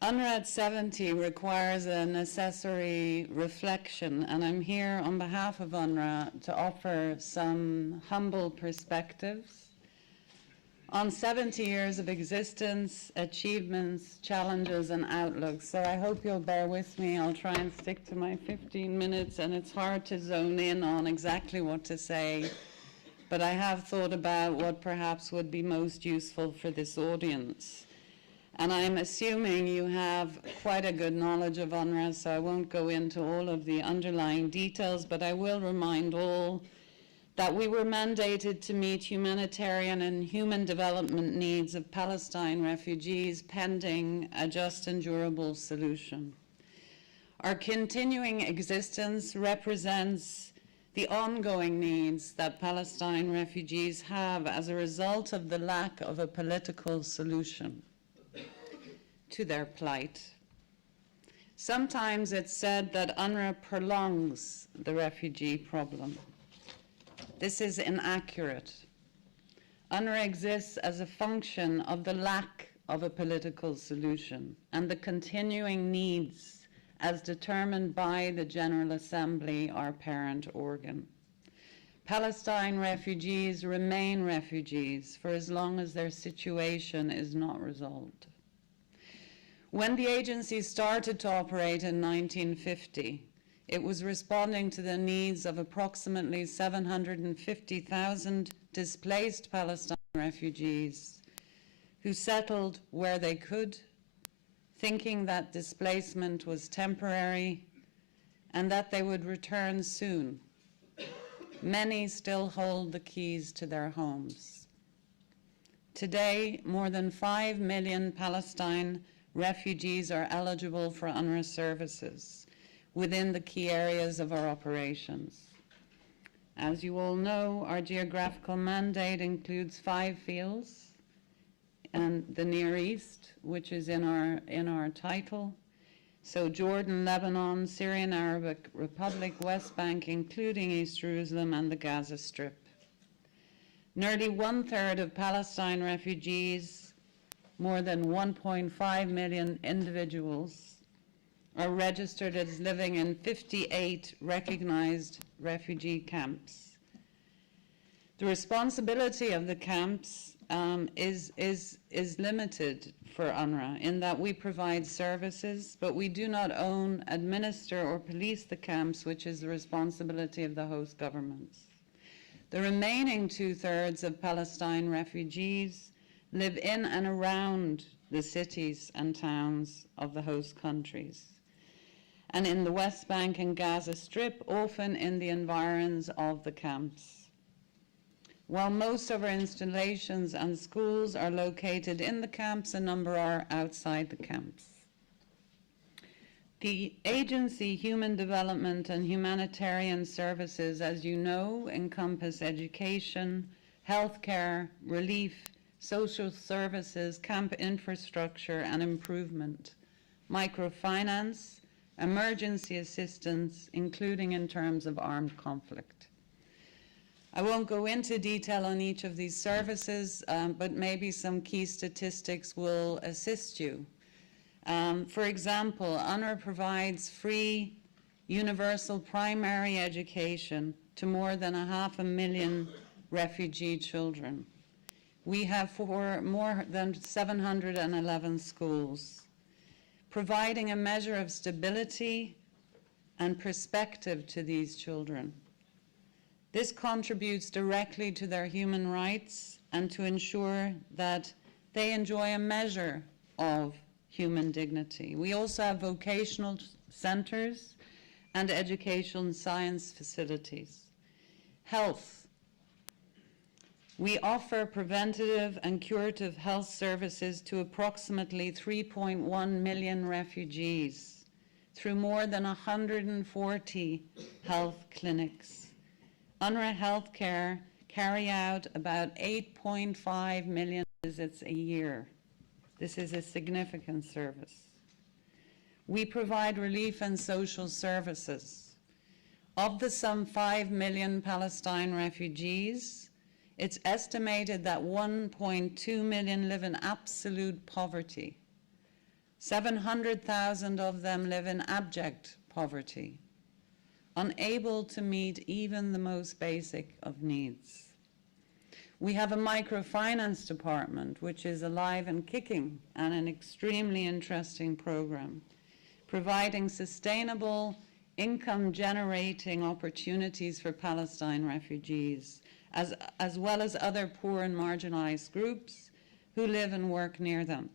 UNRWA at 70 requires a necessary reflection, and I'm here on behalf of UNRWA to offer some humble perspectives on 70 years of existence, achievements, challenges, and outlooks. So I hope you'll bear with me. I'll try and stick to my 15 minutes, and it's hard to zone in on exactly what to say, but I have thought about what perhaps would be most useful for this audience. And I'm assuming you have quite a good knowledge of UNRWA, so I won't go into all of the underlying details, but I will remind all that we were mandated to meet humanitarian and human development needs of Palestine refugees pending a just and durable solution. Our continuing existence represents the ongoing needs that Palestine refugees have as a result of the lack of a political solution to their plight. Sometimes it's said that UNRWA prolongs the refugee problem. This is inaccurate. UNRWA exists as a function of the lack of a political solution and the continuing needs as determined by the General Assembly, our parent organ. Palestine refugees remain refugees for as long as their situation is not resolved. When the agency started to operate in 1950, it was responding to the needs of approximately 750,000 displaced Palestine refugees who settled where they could, thinking that displacement was temporary and that they would return soon. Many still hold the keys to their homes. Today, more than 5 million Palestine refugees are eligible for UNRWA services within the key areas of our operations. As you all know, our geographical mandate includes 5 fields, and the Near East, which is in our title. So Jordan, Lebanon, Syrian Arabic Republic, West Bank, including East Jerusalem, and the Gaza Strip. Nearly 1/3 of Palestine refugees, more than 1.5 million individuals, are registered as living in 58 recognized refugee camps. The responsibility of the camps is limited for UNRWA in that we provide services, but we do not own, administer, or police the camps, which is the responsibility of the host governments. The remaining 2/3 of Palestine refugees live in and around the cities and towns of the host countries, and in the West Bank and Gaza Strip, often in the environs of the camps. While most of our installations and schools are located in the camps, a number are outside the camps. The agency Human Development and Humanitarian Services, as you know, encompass education, healthcare, relief, social services, camp infrastructure and improvement, microfinance, emergency assistance, including in terms of armed conflict. I won't go into detail on each of these services, but maybe some key statistics will assist you. For example, UNRWA provides free universal primary education to more than 500,000 refugee children. We have more than 711 schools, providing a measure of stability and perspective to these children. This contributes directly to their human rights and to ensure that they enjoy a measure of human dignity. We also have vocational centers and education science facilities. Health. We offer preventative and curative health services to approximately 3.1 million refugees through more than 140 health clinics. UNRWA Healthcare carry out about 8.5 million visits a year. This is a significant service. We provide relief and social services. Of the some 5 million Palestine refugees, it's estimated that 1.2 million live in absolute poverty, 700,000 of them live in abject poverty, unable to meet even the most basic of needs. We have a microfinance department which is alive and kicking and an extremely interesting program, providing sustainable income-generating opportunities for Palestine refugees, as well as other poor and marginalized groups who live and work near them.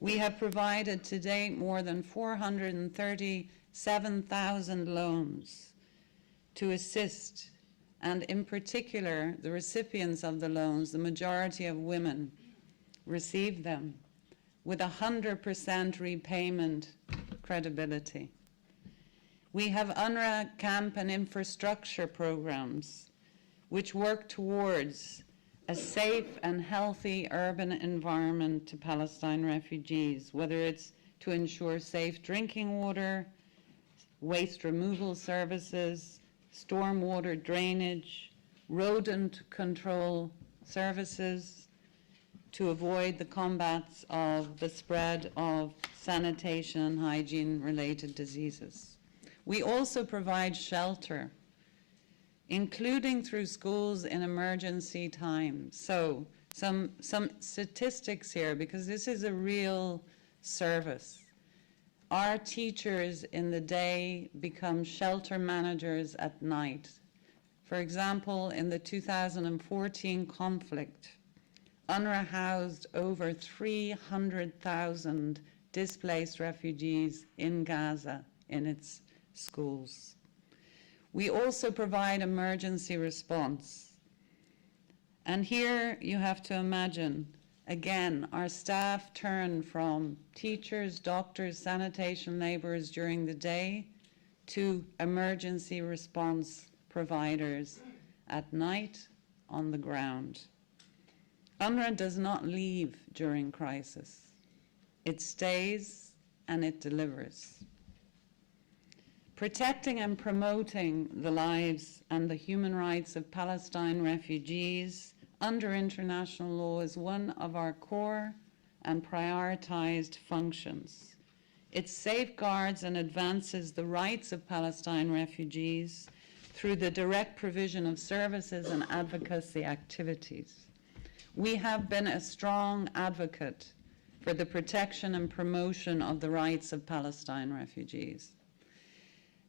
We have provided to date more than 437,000 loans to assist, and in particular, the recipients of the loans, the majority of women, receive them with 100% repayment credibility. We have UNRWA camp and infrastructure programs which work towards a safe and healthy urban environment to Palestine refugees, whether it's to ensure safe drinking water, waste removal services, stormwater drainage, rodent control services, to avoid the combats of the spread of sanitation and hygiene-related diseases. We also provide shelter, including through schools in emergency times. So some statistics here, because this is a real service. Our teachers in the day become shelter managers at night. For example, in the 2014 conflict, UNRWA housed over 300,000 displaced refugees in Gaza in its schools. We also provide emergency response. And here you have to imagine, again, our staff turn from teachers, doctors, sanitation laborers during the day to emergency response providers at night on the ground. UNRWA does not leave during crisis. It stays and it delivers. Protecting and promoting the lives and the human rights of Palestine refugees under international law is one of our core and prioritized functions. It safeguards and advances the rights of Palestine refugees through the direct provision of services and advocacy activities. We have been a strong advocate for the protection and promotion of the rights of Palestine refugees.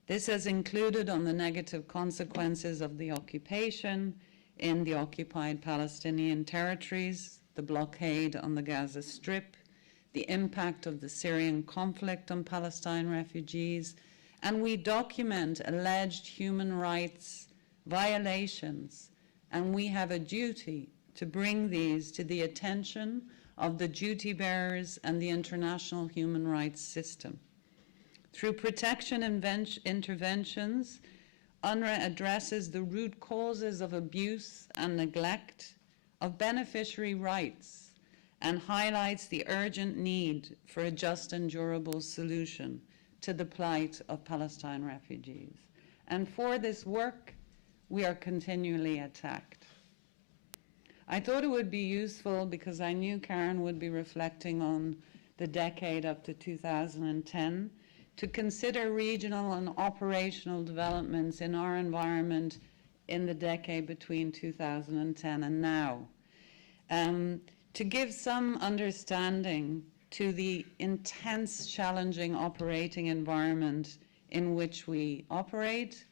This has included on the negative consequences of the occupation in the occupied Palestinian territories, the blockade on the Gaza Strip, the impact of the Syrian conflict on Palestine refugees, and we document alleged human rights violations, and we have a duty to bring these to the attention of the duty bearers and the international human rights system. Through protection interventions, UNRWA addresses the root causes of abuse and neglect of beneficiary rights and highlights the urgent need for a just and durable solution to the plight of Palestine refugees. And for this work, we are continually attacked. I thought it would be useful, because I knew Karen would be reflecting on the decade up to 2010, to consider regional and operational developments in our environment in the decade between 2010 and now. To give some understanding to the intense, challenging operating environment in which we operate,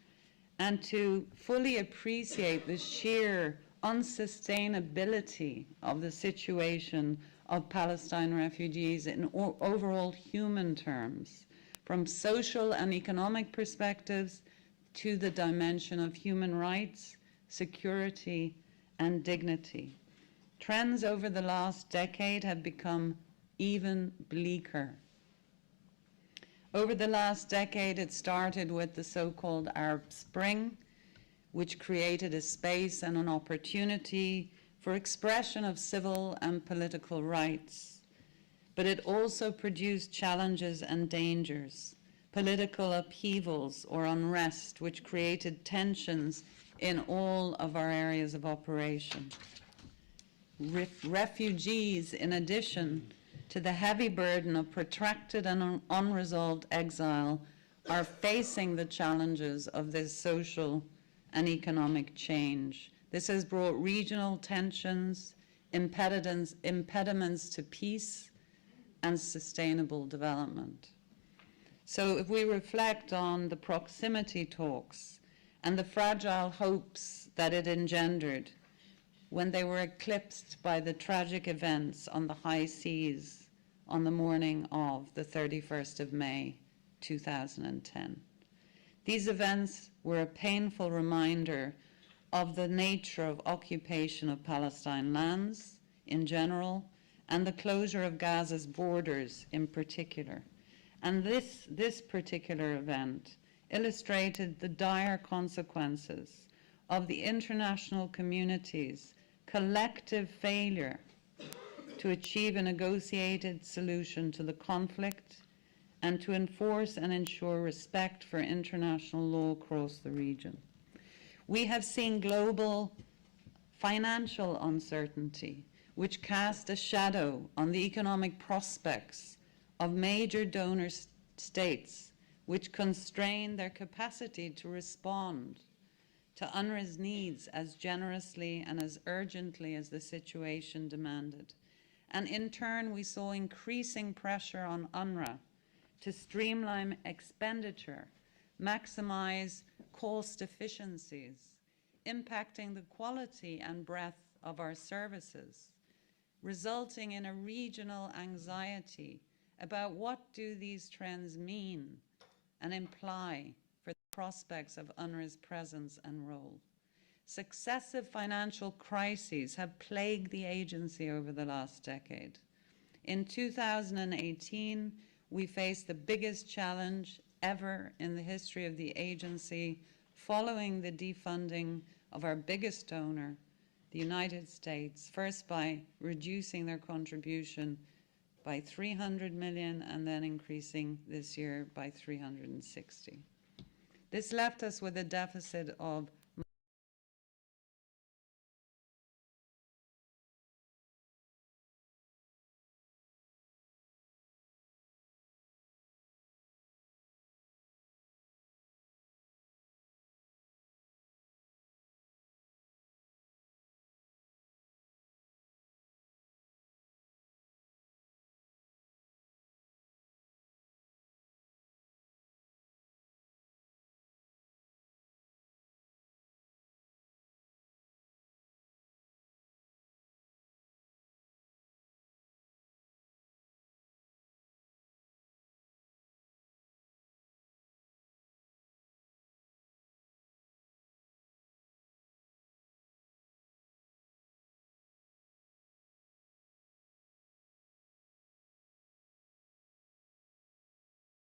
and to fully appreciate the sheer unsustainability of the situation of Palestine refugees in overall human terms, from social and economic perspectives to the dimension of human rights, security, and dignity. Trends over the last decade have become even bleaker. Over the last decade, it started with the so-called Arab Spring, which created a space and an opportunity for expression of civil and political rights. But it also produced challenges and dangers, political upheavals or unrest, which created tensions in all of our areas of operation. Refugees, in addition to the heavy burden of protracted and unresolved exile are facing the challenges of this social and economic change. This has brought regional tensions, impediments to peace and sustainable development. So if we reflect on the proximity talks and the fragile hopes that it engendered when they were eclipsed by the tragic events on the high seas on the morning of the 31st of May, 2010. These events were a painful reminder of the nature of occupation of Palestine lands in general and the closure of Gaza's borders in particular. And this particular event illustrated the dire consequences of the international community's collective failure to achieve a negotiated solution to the conflict and to enforce and ensure respect for international law across the region. We have seen global financial uncertainty, which cast a shadow on the economic prospects of major donor states, which constrain their capacity to respond to UNRWA's needs as generously and as urgently as the situation demanded. And in turn, we saw increasing pressure on UNRWA to streamline expenditure, maximize cost efficiencies, impacting the quality and breadth of our services, resulting in a regional anxiety about what do these trends mean and imply for the prospects of UNRWA's presence and role. Successive financial crises have plagued the agency over the last decade. In 2018, we faced the biggest challenge ever in the history of the agency following the defunding of our biggest donor, the United States, first by reducing their contribution by 300 million and then increasing this year by 360. This left us with a deficit of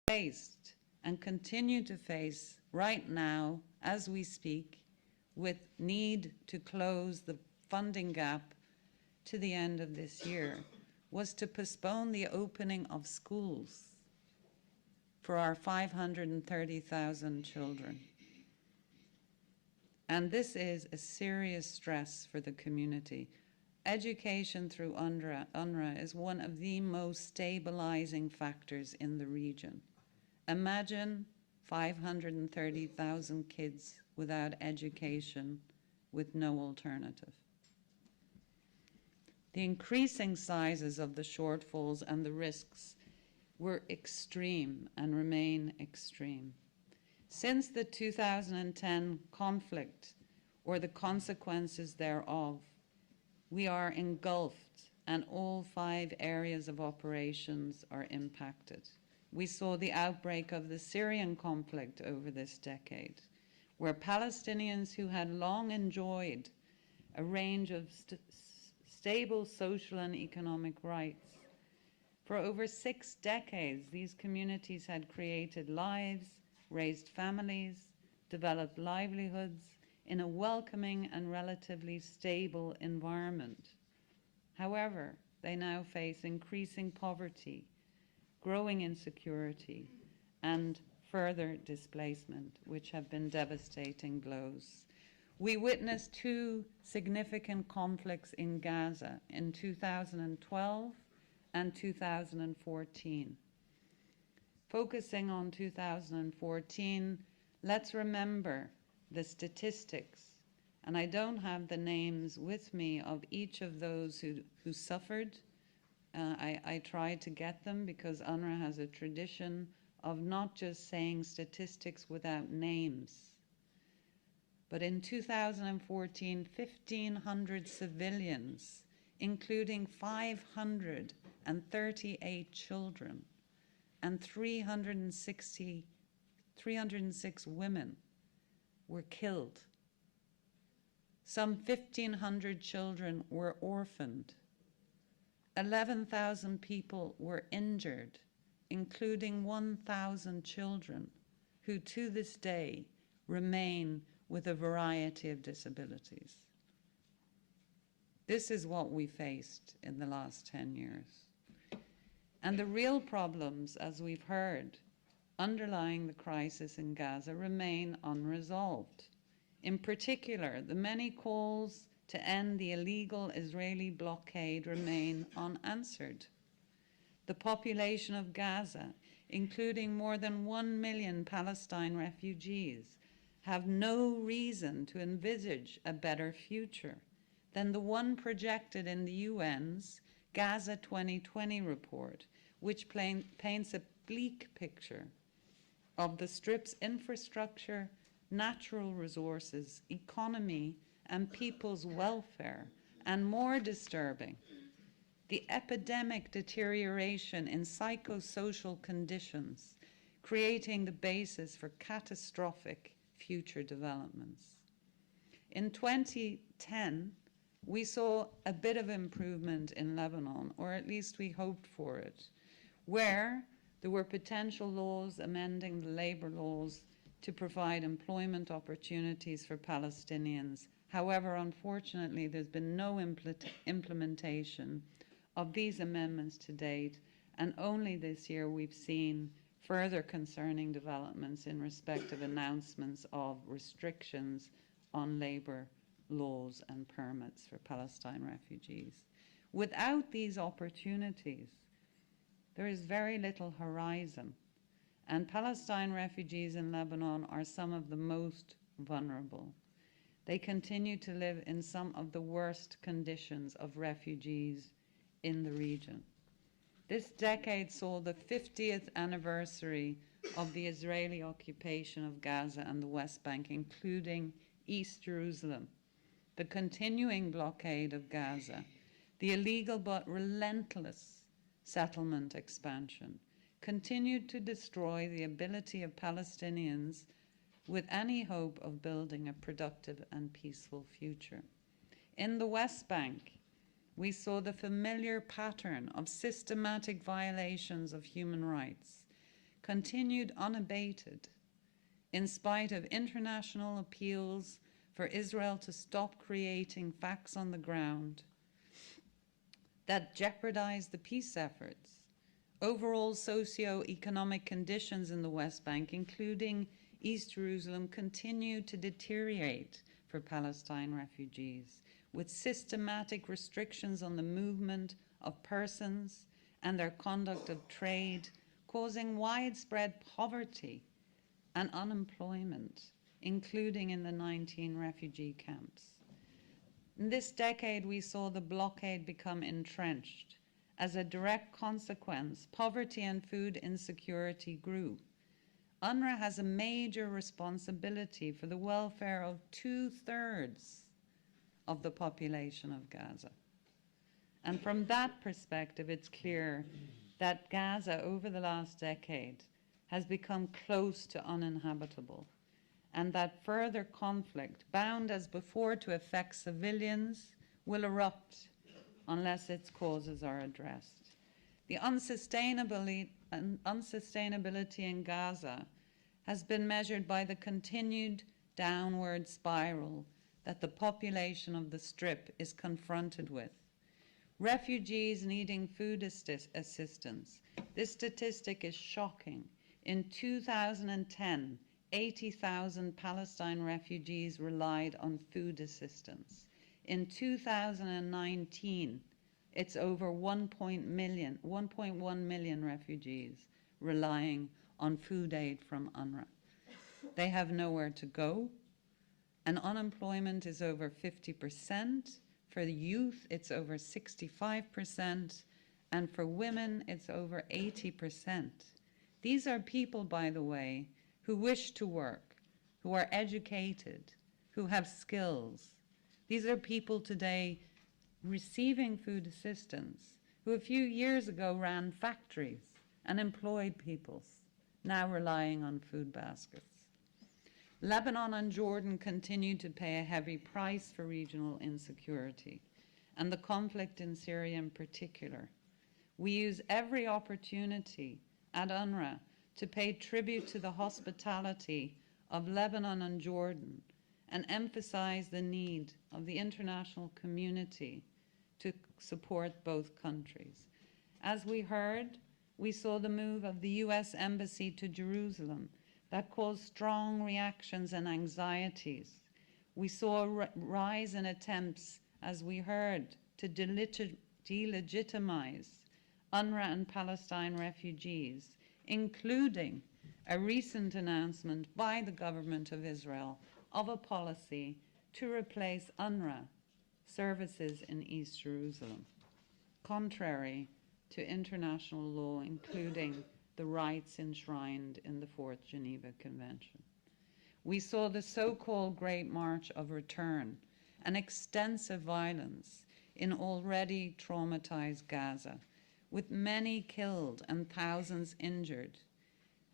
faced and continue to face right now as we speak with need to close the funding gap to the end of this year was to postpone the opening of schools for our 530,000 children. And this is a serious stress for the community. Education through UNRWA is one of the most stabilizing factors in the region. Imagine 530,000 kids without education with no alternative. The increasing sizes of the shortfalls and the risks were extreme and remain extreme. Since the 2010 conflict, or the consequences thereof, we are engulfed and all 5 areas of operations are impacted. We saw the outbreak of the Syrian conflict over this decade, where Palestinians who had long enjoyed a range of stable social and economic rights. For over 6 decades, these communities had created lives, raised families, developed livelihoods in a welcoming and relatively stable environment. However, they now face increasing poverty, growing insecurity, and further displacement, which have been devastating blows. We witnessed 2 significant conflicts in Gaza in 2012 and 2014. Focusing on 2014, let's remember the statistics. And I don't have the names with me of each of those who suffered. I tried to get them because UNRWA has a tradition of not just saying statistics without names. But in 2014, 1,500 civilians, including 538 children and 306 women, were killed. Some 1,500 children were orphaned. 11,000 people were injured, including 1,000 children who to this day remain with a variety of disabilities. This is what we faced in the last 10 years. And the real problems, as we've heard, underlying the crisis in Gaza remain unresolved. In particular, the many calls to end the illegal Israeli blockade remain unanswered. The population of Gaza, including more than 1 million Palestine refugees, have no reason to envisage a better future than the one projected in the UN's Gaza 2020 report, which paints a bleak picture of the Strip's infrastructure, natural resources, economy, and people's welfare, and more disturbing, the epidemic deterioration in psychosocial conditions, creating the basis for catastrophic future developments. In 2010, we saw a bit of improvement in Lebanon, or at least we hoped for it, where there were potential laws amending the labor laws to provide employment opportunities for Palestinians. However, unfortunately, there's been no implementation of these amendments to date, and only this year we've seen further concerning developments in respect of announcements of restrictions on labor laws and permits for Palestine refugees. Without these opportunities, there is very little horizon, and Palestine refugees in Lebanon are some of the most vulnerable. They continue to live in some of the worst conditions of refugees in the region. This decade saw the 50th anniversary of the Israeli occupation of Gaza and the West Bank, including East Jerusalem, the continuing blockade of Gaza, the illegal but relentless settlement expansion, continued to destroy the ability of Palestinians with any hope of building a productive and peaceful future. In the West Bank, we saw the familiar pattern of systematic violations of human rights, continued unabated, in spite of international appeals for Israel to stop creating facts on the ground that jeopardize the peace efforts. Overall socio-economic conditions in the West Bank, including East Jerusalem, continue to deteriorate for Palestine refugees, with systematic restrictions on the movement of persons and their conduct of trade, causing widespread poverty and unemployment, including in the 19 refugee camps. In this decade, we saw the blockade become entrenched. As a direct consequence, poverty and food insecurity grew. UNRWA has a major responsibility for the welfare of 2/3 of the population of Gaza. And from that perspective, it's clear that Gaza over the last decade has become close to uninhabitable, and that further conflict, bound as before to affect civilians, will erupt unless its causes are addressed. The unsustainability in Gaza has been measured by the continued downward spiral that the population of the Strip is confronted with. Refugees needing food assistance. This statistic is shocking. In 2010, 80,000 Palestine refugees relied on food assistance. In 2019, it's over 1.1 million refugees relying on food aid from UNRWA. They have nowhere to go, and unemployment is over 50%. For the youth, it's over 65%, and for women, it's over 80%. These are people, by the way, who wish to work, who are educated, who have skills. These are people today receiving food assistance, who a few years ago ran factories and employed people, now relying on food baskets. Lebanon and Jordan continue to pay a heavy price for regional insecurity, and the conflict in Syria in particular. We use every opportunity at UNRWA to pay tribute to the hospitality of Lebanon and Jordan and emphasize the need of the international community to support both countries. As we heard, we saw the move of the US Embassy to Jerusalem that caused strong reactions and anxieties. We saw a rise in attempts, as we heard, to delegitimize UNRWA and Palestine refugees, including a recent announcement by the government of Israel of a policy to replace UNRWA services in East Jerusalem, contrary to international law, including the rights enshrined in the Fourth Geneva Convention. We saw the so-called Great March of Return, an extensive violence in already traumatized Gaza, with many killed and thousands injured.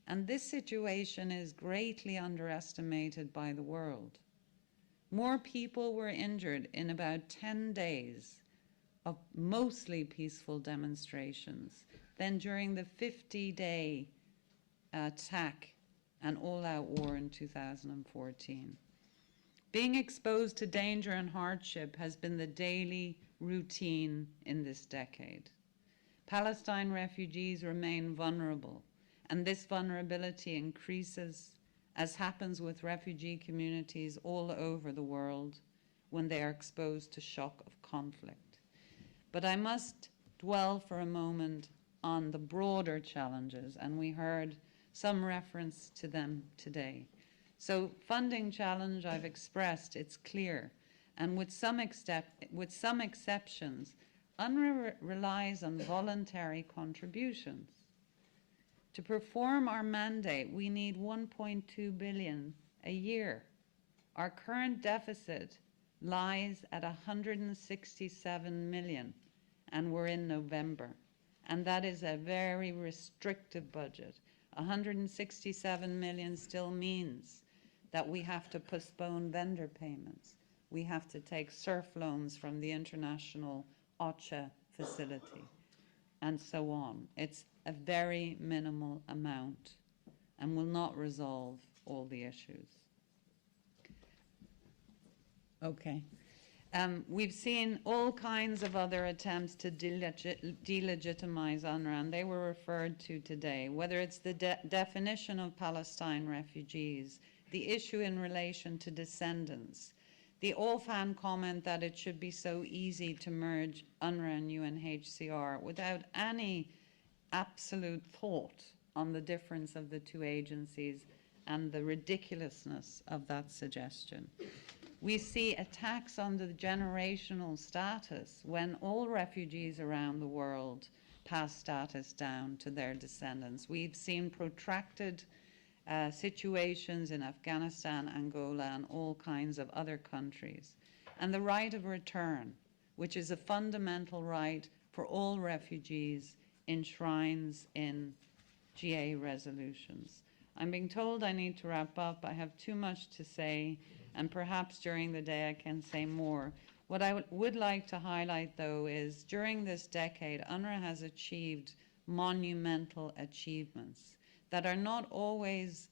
And this situation is greatly underestimated by the world. More people were injured in about 10 days of mostly peaceful demonstrations than during the 50-day attack and all-out war in 2014. Being exposed to danger and hardship has been the daily routine in this decade. Palestine refugees remain vulnerable, and this vulnerability increases, as happens with refugee communities all over the world when they are exposed to shock of conflict. But I must dwell for a moment on the broader challenges, and we heard some reference to them today. So funding challenge, I've expressed, it's clear, and with some exceptions, UNRWA relies on voluntary contributions. To perform our mandate, we need 1.2 billion a year. Our current deficit lies at 167 million, and we're in November. And that is a very restrictive budget. 167 million still means that we have to postpone vendor payments. We have to take SURF loans from the international OCHA facility, and so on. It's a very minimal amount and will not resolve all the issues. Okay. We've seen all kinds of other attempts to delegitimize UNRWA, and they were referred to today, whether it's the definition of Palestine refugees, the issue in relation to descendants, the offhand comment that it should be so easy to merge UNRWA and UNHCR without any absolute thought on the difference of the two agencies and the ridiculousness of that suggestion. We see attacks on the generational status when all refugees around the world pass status down to their descendants. We've seen protracted situations in Afghanistan, Angola, and all kinds of other countries. And the right of return, which is a fundamental right for all refugees, enshrines in GA resolutions. I'm being told I need to wrap up. I have too much to say, and perhaps during the day I can say more. What I would like to highlight, though, is during this decade, UNRWA has achieved monumental achievements that are not always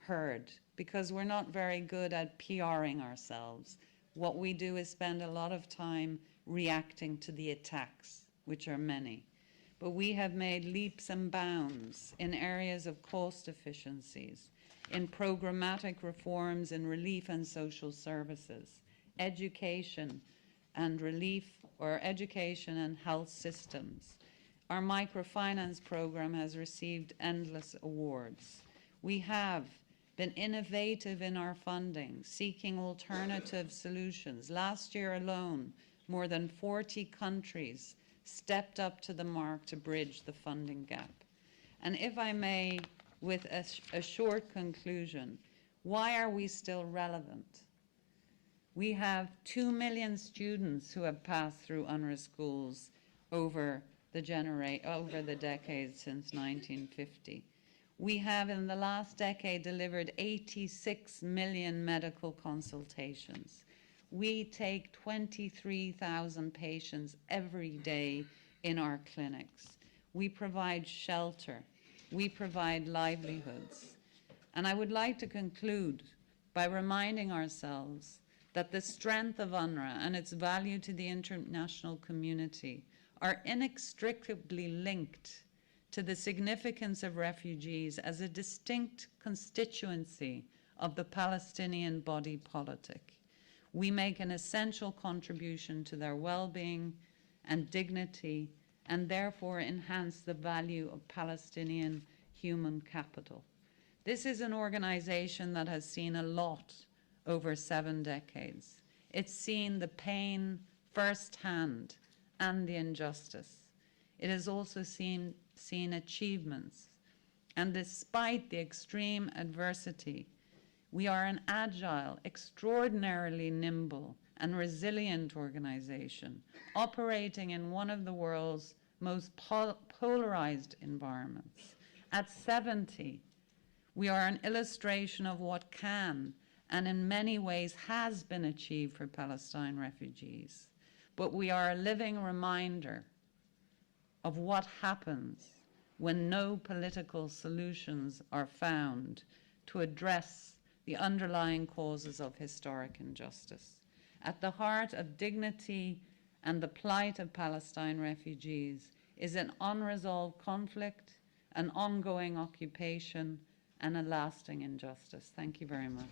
heard because we're not very good at PRing ourselves. What we do is spend a lot of time reacting to the attacks, which are many. But we have made leaps and bounds in areas of cost efficiencies, in programmatic reforms in relief and social services, education and relief or education and health systems. Our microfinance program has received endless awards. We have been innovative in our funding, seeking alternative solutions. Last year alone, more than 40 countries stepped up to the mark to bridge the funding gap. And if I may, with a short conclusion, why are we still relevant? We have 2 million students who have passed through UNRWA schools over the decades since 1950. We have, in the last decade, delivered 86 million medical consultations. We take 23,000 patients every day in our clinics. We provide shelter. We provide livelihoods. And I would like to conclude by reminding ourselves that the strength of UNRWA and its value to the international community are inextricably linked to the significance of refugees as a distinct constituency of the Palestinian body politic. We make an essential contribution to their well-being and dignity, and therefore enhance the value of Palestinian human capital. This is an organization that has seen a lot over 7 decades. It's seen the pain firsthand and the injustice. It has also seen achievements. And despite the extreme adversity, we are an agile, extraordinarily nimble, and resilient organization operating in one of the world's most polarized environments. At 70, we are an illustration of what can and in many ways has been achieved for Palestine refugees. But we are a living reminder of what happens when no political solutions are found to address the underlying causes of historic injustice. At the heart of dignity and the plight of Palestine refugees is an unresolved conflict, an ongoing occupation, and a lasting injustice. Thank you very much.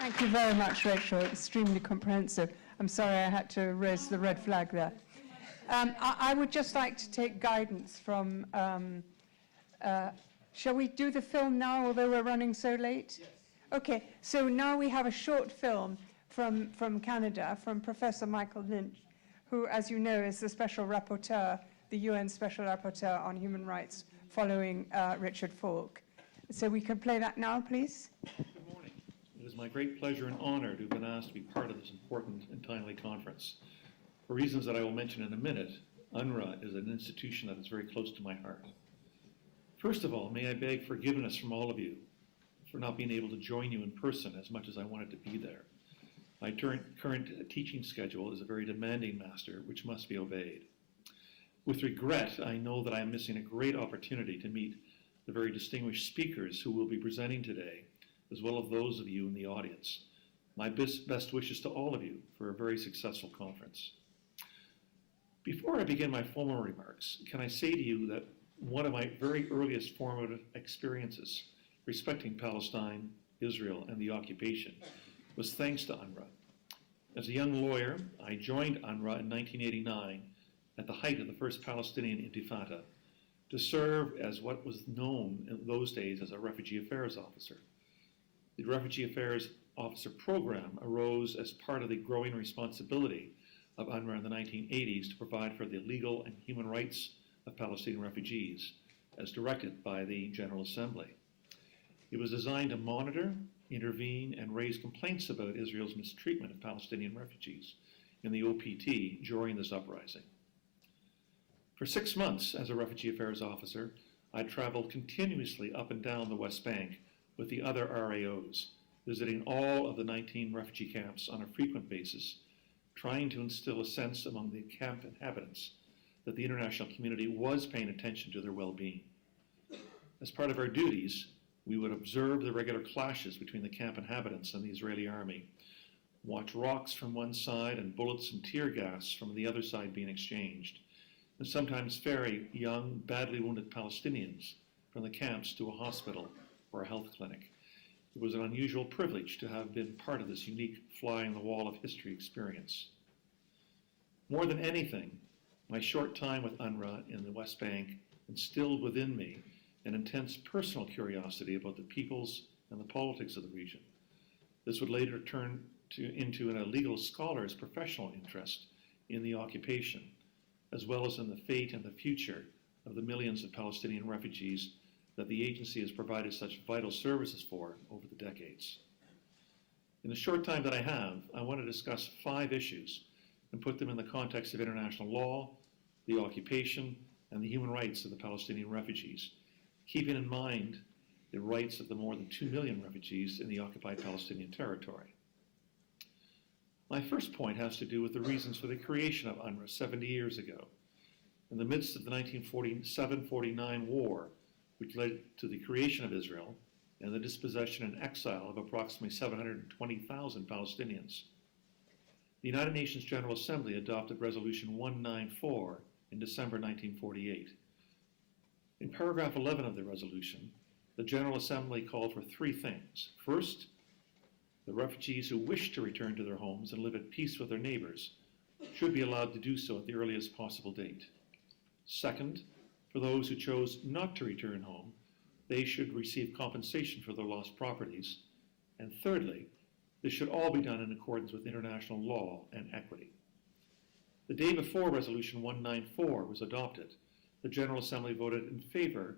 Thank you very much, Rachel. Extremely comprehensive. I'm sorry I had to raise the red flag there. I would just like to take guidance from, shall we do the film now, although we're running so late? Yes. Okay, so now we have a short film from Canada, from Professor Michael Lynch, who, as you know, is the Special Rapporteur, the UN Special Rapporteur on Human Rights, following Richard Falk. So we can play that now, please. It is my great pleasure and honor to have been asked to be part of this important and timely conference. For reasons that I will mention in a minute, UNRWA is an institution that is very close to my heart. First of all, may I beg forgiveness from all of you for not being able to join you in person as much as I wanted to be there. My current teaching schedule is a very demanding master, which must be obeyed. With regret, I know that I am missing a great opportunity to meet the very distinguished speakers who will be presenting today, as well as those of you in the audience. My best wishes to all of you for a very successful conference. Before I begin my formal remarks, can I say to you that one of my very earliest formative experiences respecting Palestine, Israel, and the occupation was thanks to UNRWA. As a young lawyer, I joined UNRWA in 1989 at the height of the first Palestinian Intifada to serve as what was known in those days as a Refugee Affairs Officer. The Refugee Affairs Officer program arose as part of the growing responsibility of UNRWA in the 1980s to provide for the legal and human rights of Palestinian refugees, as directed by the General Assembly. It was designed to monitor, intervene, and raise complaints about Israel's mistreatment of Palestinian refugees in the OPT during this uprising. For 6 months as a Refugee Affairs Officer, I traveled continuously up and down the West Bank with the other RAOs, visiting all of the 19 refugee camps on a frequent basis, trying to instill a sense among the camp inhabitants that the international community was paying attention to their well-being. As part of our duties, we would observe the regular clashes between the camp inhabitants and the Israeli army, watch rocks from one side and bullets and tear gas from the other side being exchanged, and sometimes ferry young, badly wounded Palestinians from the camps to a hospital or a health clinic. It was an unusual privilege to have been part of this unique fly-on-the-wall of history experience. More than anything, my short time with UNRWA in the West Bank instilled within me an intense personal curiosity about the peoples and the politics of the region. This would later turn into a legal scholar's professional interest in the occupation, as well as in the fate and the future of the millions of Palestinian refugees that the agency has provided such vital services for over the decades. In the short time that I have, I want to discuss 5 issues and put them in the context of international law, the occupation, and the human rights of the Palestinian refugees, keeping in mind the rights of the more than 2 million refugees in the occupied Palestinian territory. My first point has to do with the reasons for the creation of UNRWA 70 years ago. In the midst of the 1947-49 war, which led to the creation of Israel and the dispossession and exile of approximately 720,000 Palestinians, the United Nations General Assembly adopted Resolution 194 in December 1948. In paragraph 11 of the resolution, the General Assembly called for 3 things. First, the refugees who wish to return to their homes and live at peace with their neighbors should be allowed to do so at the earliest possible date. Second, for those who chose not to return home, they should receive compensation for their lost properties. And thirdly, this should all be done in accordance with international law and equity. The day before Resolution 194 was adopted, the General Assembly voted in favor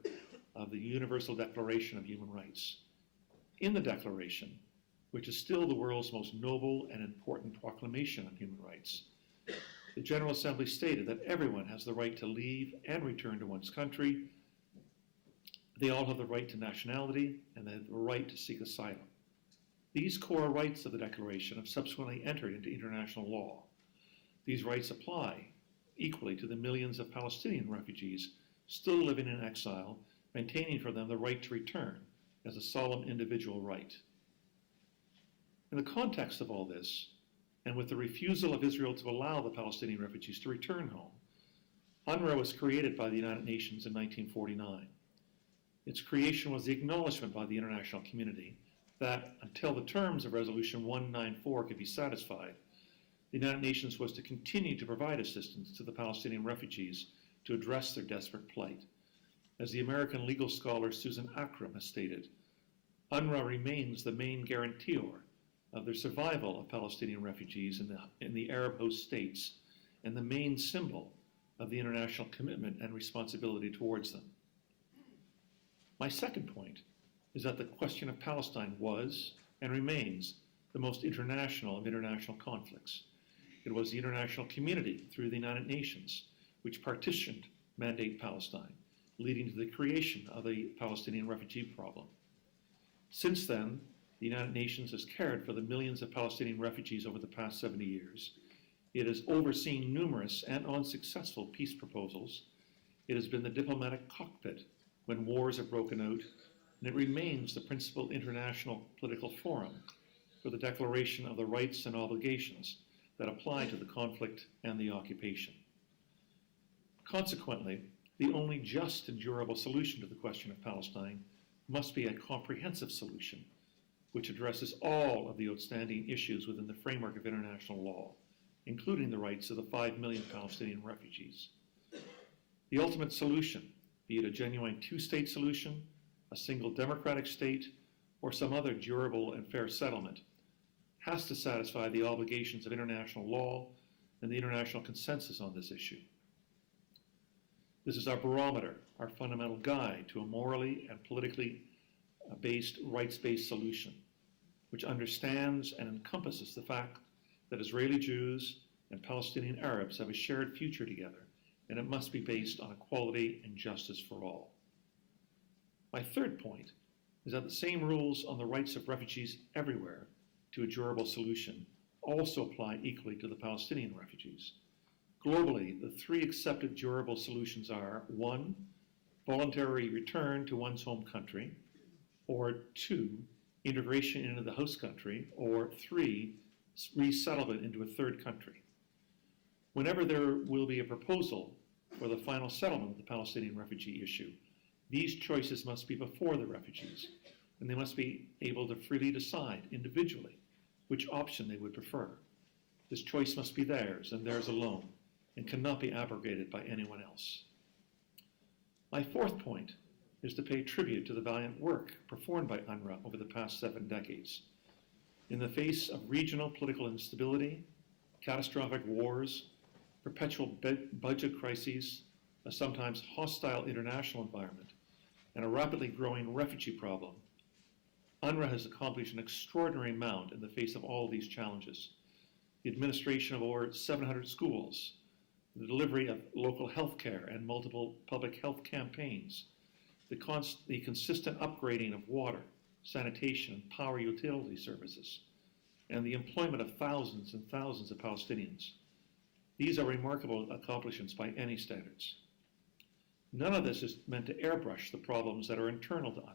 of the Universal Declaration of Human Rights. In the Declaration, which is still the world's most noble and important proclamation on human rights, the General Assembly stated that everyone has the right to leave and return to one's country. They all have the right to nationality, and they have the right to seek asylum. These core rights of the Declaration have subsequently entered into international law. These rights apply equally to the millions of Palestinian refugees still living in exile, maintaining for them the right to return as a solemn individual right. In the context of all this, and with the refusal of Israel to allow the Palestinian refugees to return home, UNRWA was created by the United Nations in 1949. Its creation was the acknowledgement by the international community that until the terms of Resolution 194 could be satisfied, the United Nations was to continue to provide assistance to the Palestinian refugees to address their desperate plight. As the American legal scholar Susan Akram has stated, UNRWA remains the main guarantor of the survival of Palestinian refugees in the Arab host states and the main symbol of the international commitment and responsibility towards them. My second point is that the question of Palestine was and remains the most international of international conflicts. It was the international community through the United Nations which partitioned Mandate Palestine, leading to the creation of the Palestinian refugee problem. Since then, the United Nations has cared for the millions of Palestinian refugees over the past 70 years. It has overseen numerous and unsuccessful peace proposals. It has been the diplomatic cockpit when wars have broken out, and it remains the principal international political forum for the declaration of the rights and obligations that apply to the conflict and the occupation. Consequently, the only just and durable solution to the question of Palestine must be a comprehensive solution which addresses all of the outstanding issues within the framework of international law, including the rights of the 5 million Palestinian refugees. The ultimate solution, be it a genuine 2-state solution, a single democratic state, or some other durable and fair settlement, has to satisfy the obligations of international law and the international consensus on this issue. This is our barometer, our fundamental guide to a morally and politically based, rights-based solution, which understands and encompasses the fact that Israeli Jews and Palestinian Arabs have a shared future together, and it must be based on equality and justice for all. My third point is that the same rules on the rights of refugees everywhere to a durable solution also apply equally to the Palestinian refugees. Globally, the 3 accepted durable solutions are 1, voluntary return to one's home country, or 2, integration into the host country, or 3, resettlement into a third country. Whenever there will be a proposal for the final settlement of the Palestinian refugee issue, these choices must be before the refugees, and they must be able to freely decide individually which option they would prefer. This choice must be theirs and theirs alone, and cannot be abrogated by anyone else. My fourth point is to pay tribute to the valiant work performed by UNRWA over the past 7 decades. In the face of regional political instability, catastrophic wars, perpetual budget crises, a sometimes hostile international environment, and a rapidly growing refugee problem, UNRWA has accomplished an extraordinary amount in the face of all these challenges. The administration of over 700 schools, the delivery of local health care and multiple public health campaigns, the consistent upgrading of water, sanitation, and power utility services, and the employment of thousands and thousands of Palestinians. These are remarkable accomplishments by any standards. None of this is meant to airbrush the problems that are internal to UNRWA.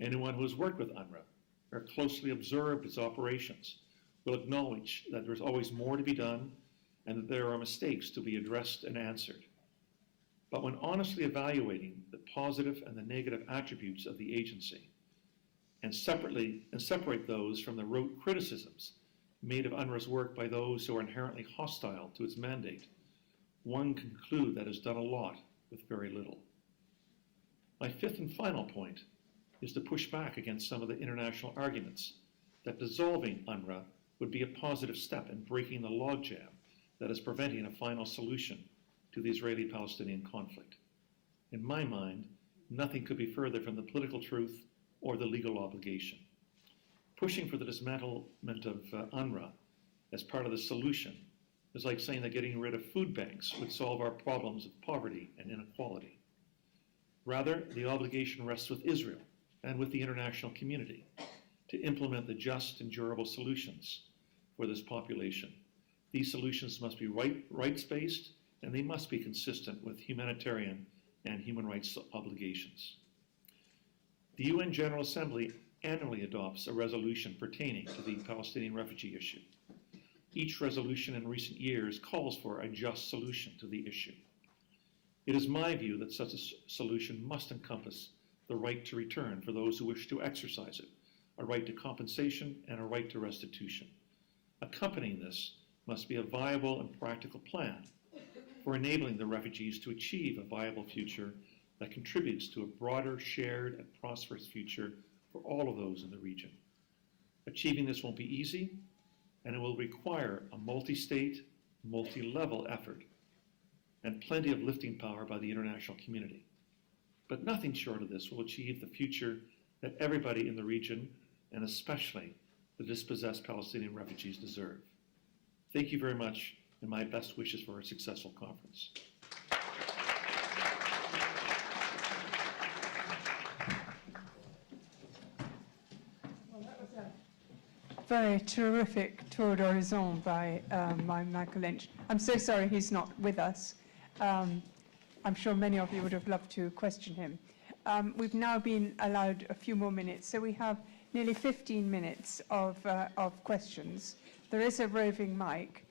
Anyone who has worked with UNRWA or closely observed its operations will acknowledge that there's always more to be done and that there are mistakes to be addressed and answered. But when honestly evaluating the positive and the negative attributes of the agency, and separate those from the rote criticisms made of UNRWA's work by those who are inherently hostile to its mandate, one can conclude that it's done a lot with very little. My fifth and final point is to push back against some of the international arguments that dissolving UNRWA would be a positive step in breaking the logjam that is preventing a final solution to the Israeli-Palestinian conflict. In my mind, nothing could be further from the political truth or the legal obligation. Pushing for the dismantlement of UNRWA as part of the solution is like saying that getting rid of food banks would solve our problems of poverty and inequality. Rather, the obligation rests with Israel and with the international community to implement the just and durable solutions for this population. These solutions must be rights-based, and they must be consistent with humanitarian and human rights obligations. The UN General Assembly annually adopts a resolution pertaining to the Palestinian refugee issue. Each resolution in recent years calls for a just solution to the issue. It is my view that such a solution must encompass the right to return for those who wish to exercise it, a right to compensation, and a right to restitution. Accompanying this must be a viable and practical plan for enabling the refugees to achieve a viable future that contributes to a broader, shared, and prosperous future for all of those in the region. Achieving this won't be easy, and it will require a multi-state, multi-level effort and plenty of lifting power by the international community. But nothing short of this will achieve the future that everybody in the region, and especially the dispossessed Palestinian refugees, deserve. Thank you very much, and my best wishes for a successful conference. Very terrific tour d'horizon by Michael Lynch. I'm so sorry he's not with us. I'm sure many of you would have loved to question him. We've now been allowed a few more minutes, so we have nearly 15 minutes of questions. There is a roving mic.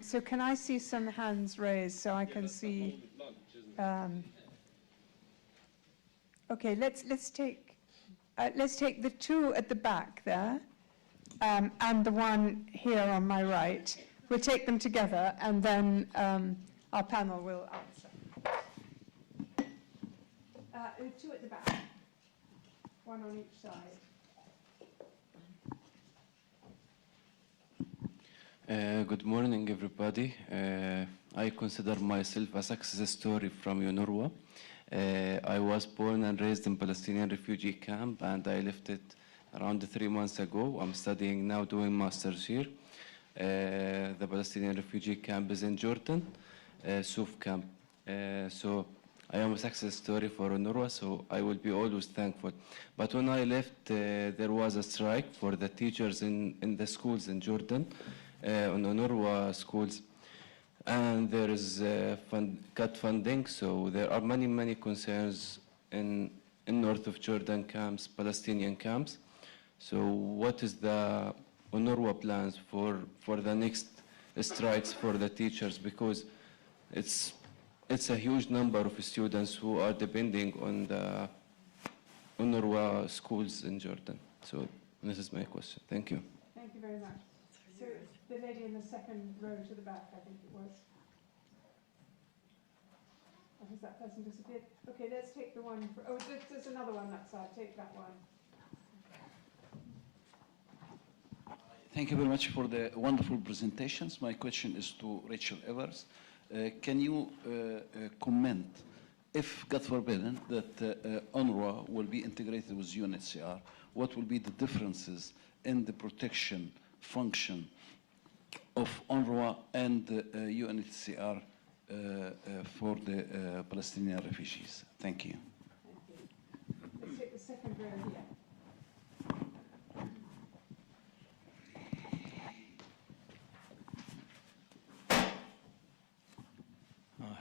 So can I see some hands raised so I can see? Okay, let's take the two at the back there. And the one here on my right. We'll take them together, and then our panel will answer. Two at the back, one on each side. Good morning, everybody. I consider myself a success story from UNRWA. I was born and raised in Palestinian refugee camp, and I left it around 3 months ago. I'm studying now, doing master's here. The Palestinian refugee camp is in Jordan, Souf camp. So I am a success story for UNRWA, so I will be always thankful. But when I left, there was a strike for the teachers in the schools in Jordan, on UNRWA schools. And there is cut funding, so there are many concerns in north of Jordan camps, Palestinian camps. So what is the UNRWA plans for the next strikes for the teachers? Because it's a huge number of students who are depending on UNRWA schools in Jordan. So this is my question. Thank you. Thank you very much. So the lady in the second row to the back, I think it was. Or has that person disappeared? Okay, let's take the one. There's another one that side. Take that one. Thank you very much for the wonderful presentations. My question is to Rachel Evers. Can you comment if, God forbid, that UNRWA will be integrated with UNHCR, what will be the differences in the protection function of UNRWA and UNHCR for the Palestinian refugees? Thank you. Thank you. Let's take the second row here.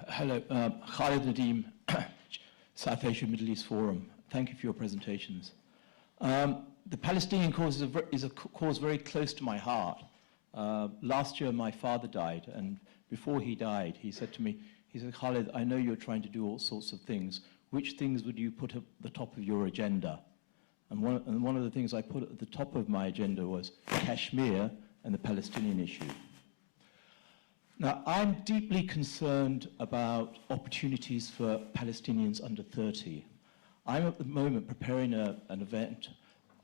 Hello, Khalid Nadeem, South Asia Middle East Forum. Thank you for your presentations. The Palestinian cause is a cause very close to my heart. Last year my father died, and before he died he said to me, he said, Khalid, I know you're trying to do all sorts of things. Which things would you put at the top of your agenda? And one of the things I put at the top of my agenda was Kashmir and the Palestinian issue. Now, I'm deeply concerned about opportunities for Palestinians under 30. I'm at the moment preparing an event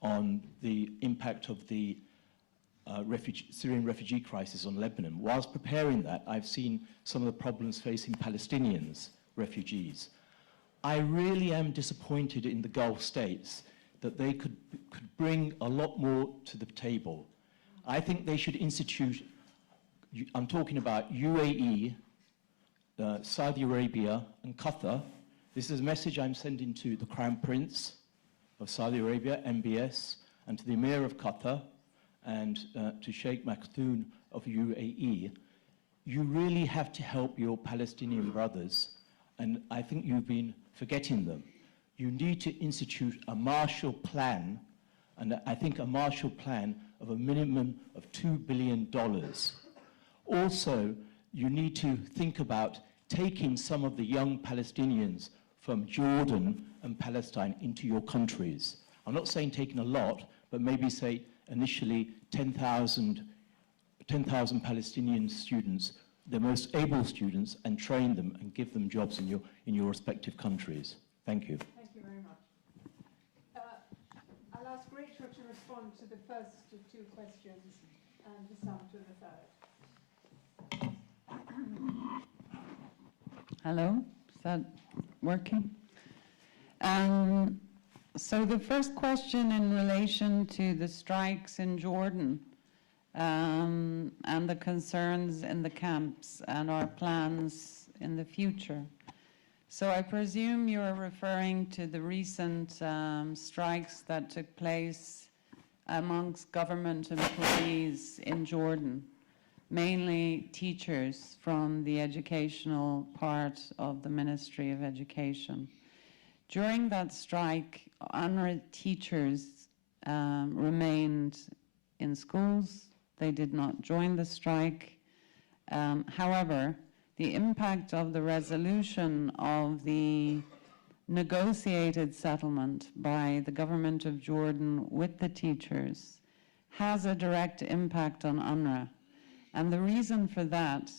on the impact of the Syrian refugee crisis on Lebanon. Whilst preparing that, I've seen some of the problems facing Palestinians, refugees. I really am disappointed in the Gulf states that they could bring a lot more to the table. I think they should institute, I'm talking about UAE, Saudi Arabia, and Qatar. This is a message I'm sending to the Crown Prince of Saudi Arabia, MBS, and to the Emir of Qatar, and to Sheikh Maktoum of UAE. You really have to help your Palestinian brothers, and I think you've been forgetting them. You need to institute a Marshall Plan, and I think a Marshall Plan of a minimum of $2 billion. Also, you need to think about taking some of the young Palestinians from Jordan and Palestine into your countries. I'm not saying taking a lot, but maybe say initially 10,000 Palestinian students, the most able students, and train them and give them jobs in your respective countries. Thank you. Thank you very much. I'll ask Rachel to respond to the first two questions and Husam to the third. Hello, is that working? So the first question in relation to the strikes in Jordan and the concerns in the camps and our plans in the future. So I presume you're referring to the recent strikes that took place amongst government employees in Jordan, mainly teachers from the educational part of the Ministry of Education. During that strike, UNRWA teachers remained in schools. They did not join the strike. However, the impact of the resolution of the negotiated settlement by the government of Jordan with the teachers has a direct impact on UNRWA. And the reason for that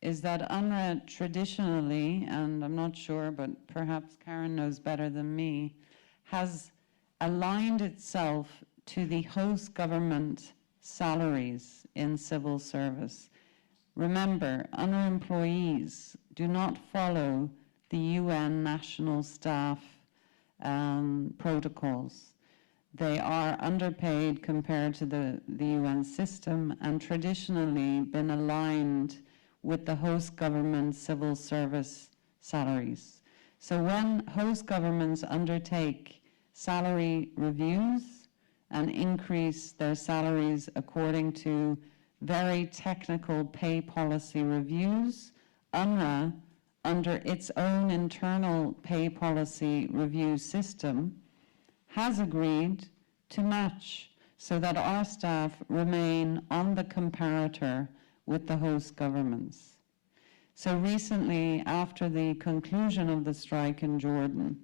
is that UNRWA traditionally, and I'm not sure, but perhaps Karen knows better than me, has aligned itself to the host government salaries in civil service. Remember, UNRWA employees do not follow the UN national staff protocols. They are underpaid compared to the UN system and traditionally been aligned with the host government civil service salaries. So when host governments undertake salary reviews and increase their salaries according to very technical pay policy reviews, UNRWA, under its own internal pay policy review system, has agreed to match so that our staff remain on the comparator with the host governments. So recently, after the conclusion of the strike in Jordan,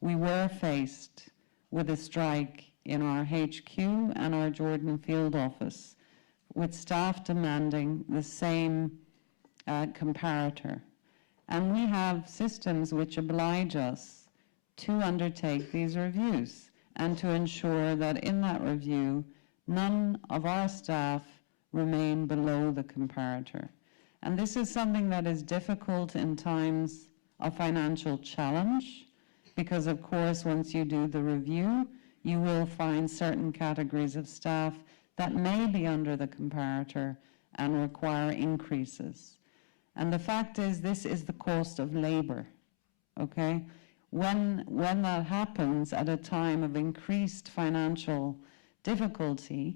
we were faced with a strike in our HQ and our Jordan field office, with staff demanding the same comparator. And we have systems which oblige us to undertake these reviews and to ensure that in that review, none of our staff remain below the comparator. And this is something that is difficult in times of financial challenge, because of course, once you do the review, you will find certain categories of staff that may be under the comparator and require increases. And the fact is, this is the cost of labor, okay? When that happens at a time of increased financial difficulty,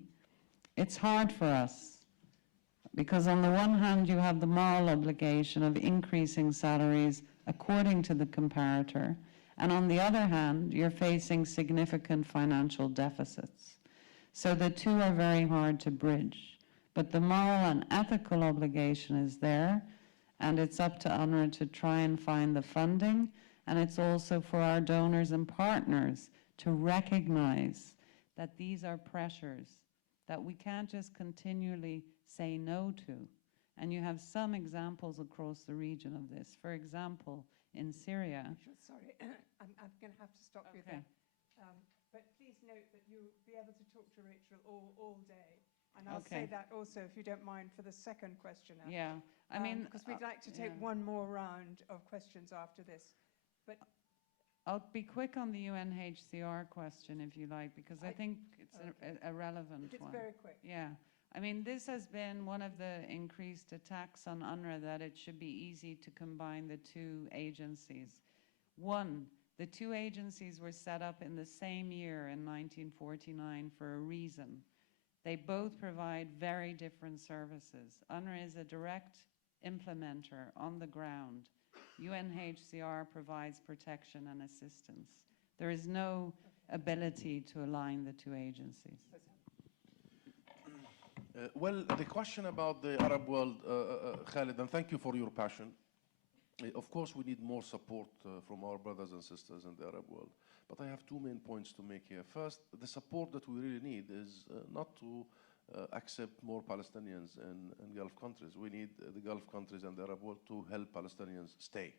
it's hard for us, because on the one hand, you have the moral obligation of increasing salaries according to the comparator, and on the other hand, you're facing significant financial deficits. So the two are very hard to bridge. But the moral and ethical obligation is there, and it's up to UNRWA to try and find the funding, and it's also for our donors and partners to recognize that these are pressures that we can't just continually say no to. And you have some examples across the region of this. For example, in Syria. Sorry, I'm going to have to stop you there. But please note that you'll be able to talk to Rachel all day. And I'll say that also, if you don't mind, for the second questioner. Yeah, I mean... Because we'd like to take one more round of questions after this. But I'll be quick on the UNHCR question, if you like, because I think it's a relevant one. It's very quick. Yeah. I mean, this has been one of the increased attacks on UNRWA, that it should be easy to combine the two agencies. One, the two agencies were set up in the same year in 1949 for a reason. They both provide very different services. UNRWA is a direct implementer on the ground. UNHCR provides protection and assistance. There is no ability to align the two agencies. Well, the question about the Arab world, Khalid, and thank you for your passion. Of course, we need more support from our brothers and sisters in the Arab world. But I have two main points to make here. First, the support that we really need is not to accept more Palestinians in Gulf countries. We need the Gulf countries and the Arab world to help Palestinians stay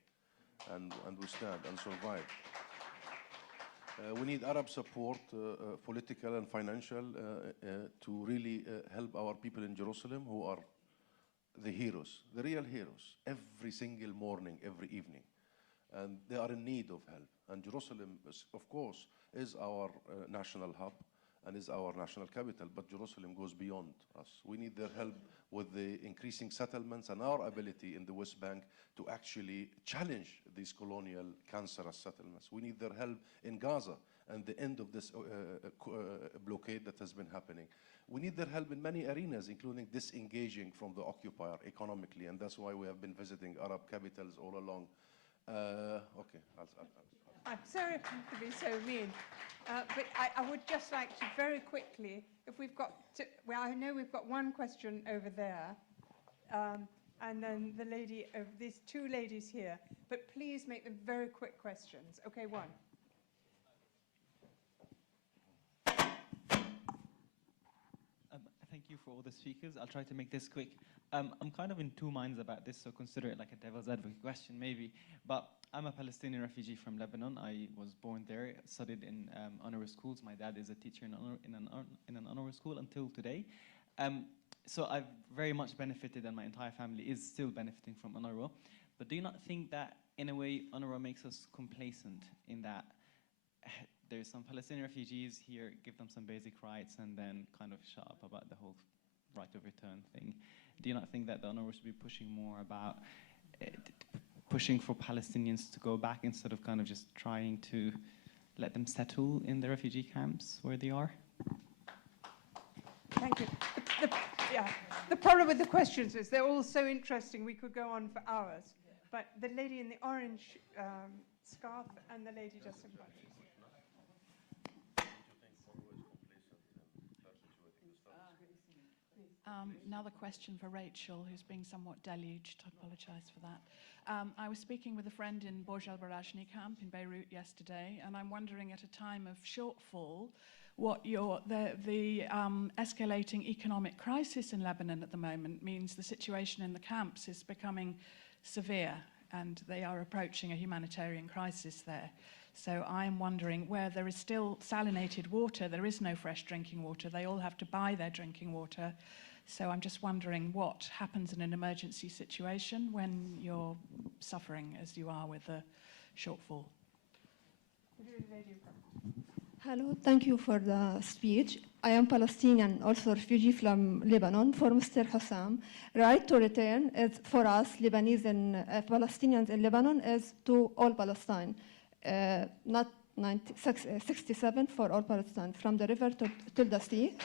and withstand and survive. We need Arab support, political and financial, to really help our people in Jerusalem, who are the heroes, the real heroes, every single morning, every evening. And they are in need of help. And Jerusalem, of course, is our national hub and is our national capital, but Jerusalem goes beyond us. We need their help with the increasing settlements and our ability in the West Bank to actually challenge these colonial cancerous settlements. We need their help in Gaza and the end of this blockade that has been happening. We need their help in many arenas, including disengaging from the occupier economically, and that's why we have been visiting Arab capitals all along. Okay, I'm sorry to be so mean, but I would just like to very quickly, if we've got, well, I know we've got one question over there, and then the lady, these two ladies here, but please make them very quick questions. Okay, one. Thank you for all the speakers. I'll try to make this quick. I'm kind of in two minds about this, so consider it like a devil's advocate question, maybe. But I'm a Palestinian refugee from Lebanon. I was born there, studied in UNRWA schools. My dad is a teacher in an UNRWA school until today. So I've very much benefited, and my entire family is still benefiting from UNRWA. But do you not think that, in a way, UNRWA makes us complacent in that there's some Palestinian refugees here, give them some basic rights, and then kind of shut up about the whole right of return thing? Do you not think that the UNRWA should be pushing more about pushing for Palestinians to go back instead of kind of just trying to let them settle in the refugee camps where they are? Thank you. The problem with the questions is they're all so interesting, we could go on for hours. But the lady in the orange scarf and the lady just in front. Another question for Rachel, who's being somewhat deluged. I apologise for that. I was speaking with a friend in Borj al-Barajni camp in Beirut yesterday, and I'm wondering at a time of shortfall what the escalating economic crisis in Lebanon at the moment means. The situation in the camps is becoming severe, and they are approaching a humanitarian crisis there. So I'm wondering, where there is still salinated water, there is no fresh drinking water, they all have to buy their drinking water. So I'm just wondering what happens in an emergency situation when you're suffering as you are with the shortfall. Hello, thank you for the speech. I am Palestinian, also refugee from Lebanon. For Mr. Husam, right to return is for us Lebanese and Palestinians in Lebanon is to all Palestine, not 67 for all Palestine, from the river to the sea.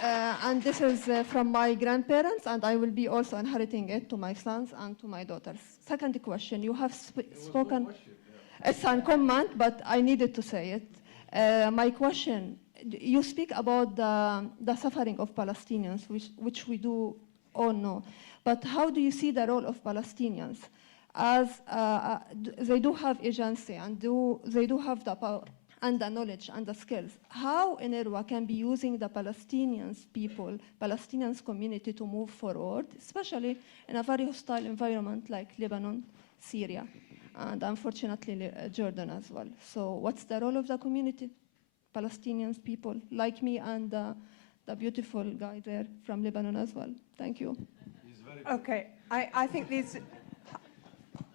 And this is from my grandparents, and I will be also inheriting it to my sons and to my daughters. Second question, you have spoken. No question, yeah. It's a comment, but I needed to say it. My question, you speak about the suffering of Palestinians, which we do all know. But how do you see the role of Palestinians? As they do have agency and they do have the power and the knowledge and the skills. How UNRWA can be using the Palestinians people, Palestinians community to move forward, especially in a very hostile environment like Lebanon, Syria, and unfortunately Jordan as well. So what's the role of the community, Palestinians people like me and the beautiful guy there from Lebanon as well? Thank you. Okay, I think these,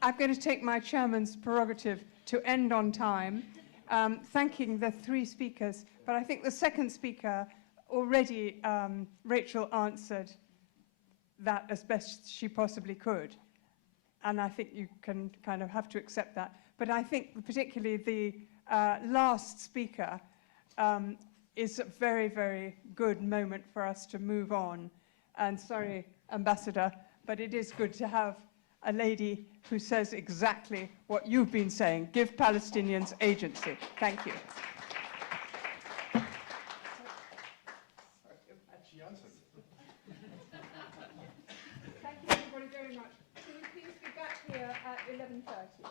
I'm going to take my chairman's prerogative to end on time. Thanking the three speakers, but I think the second speaker already, Rachel answered that as best she possibly could. And I think you can kind of have to accept that. But I think particularly the last speaker is a very, very good moment for us to move on. And sorry, Ambassador, but it is good to have a lady who says exactly what you've been saying. Give Palestinians agency. Thank you. Thank you everybody very much. Can you please be back here at 11:30?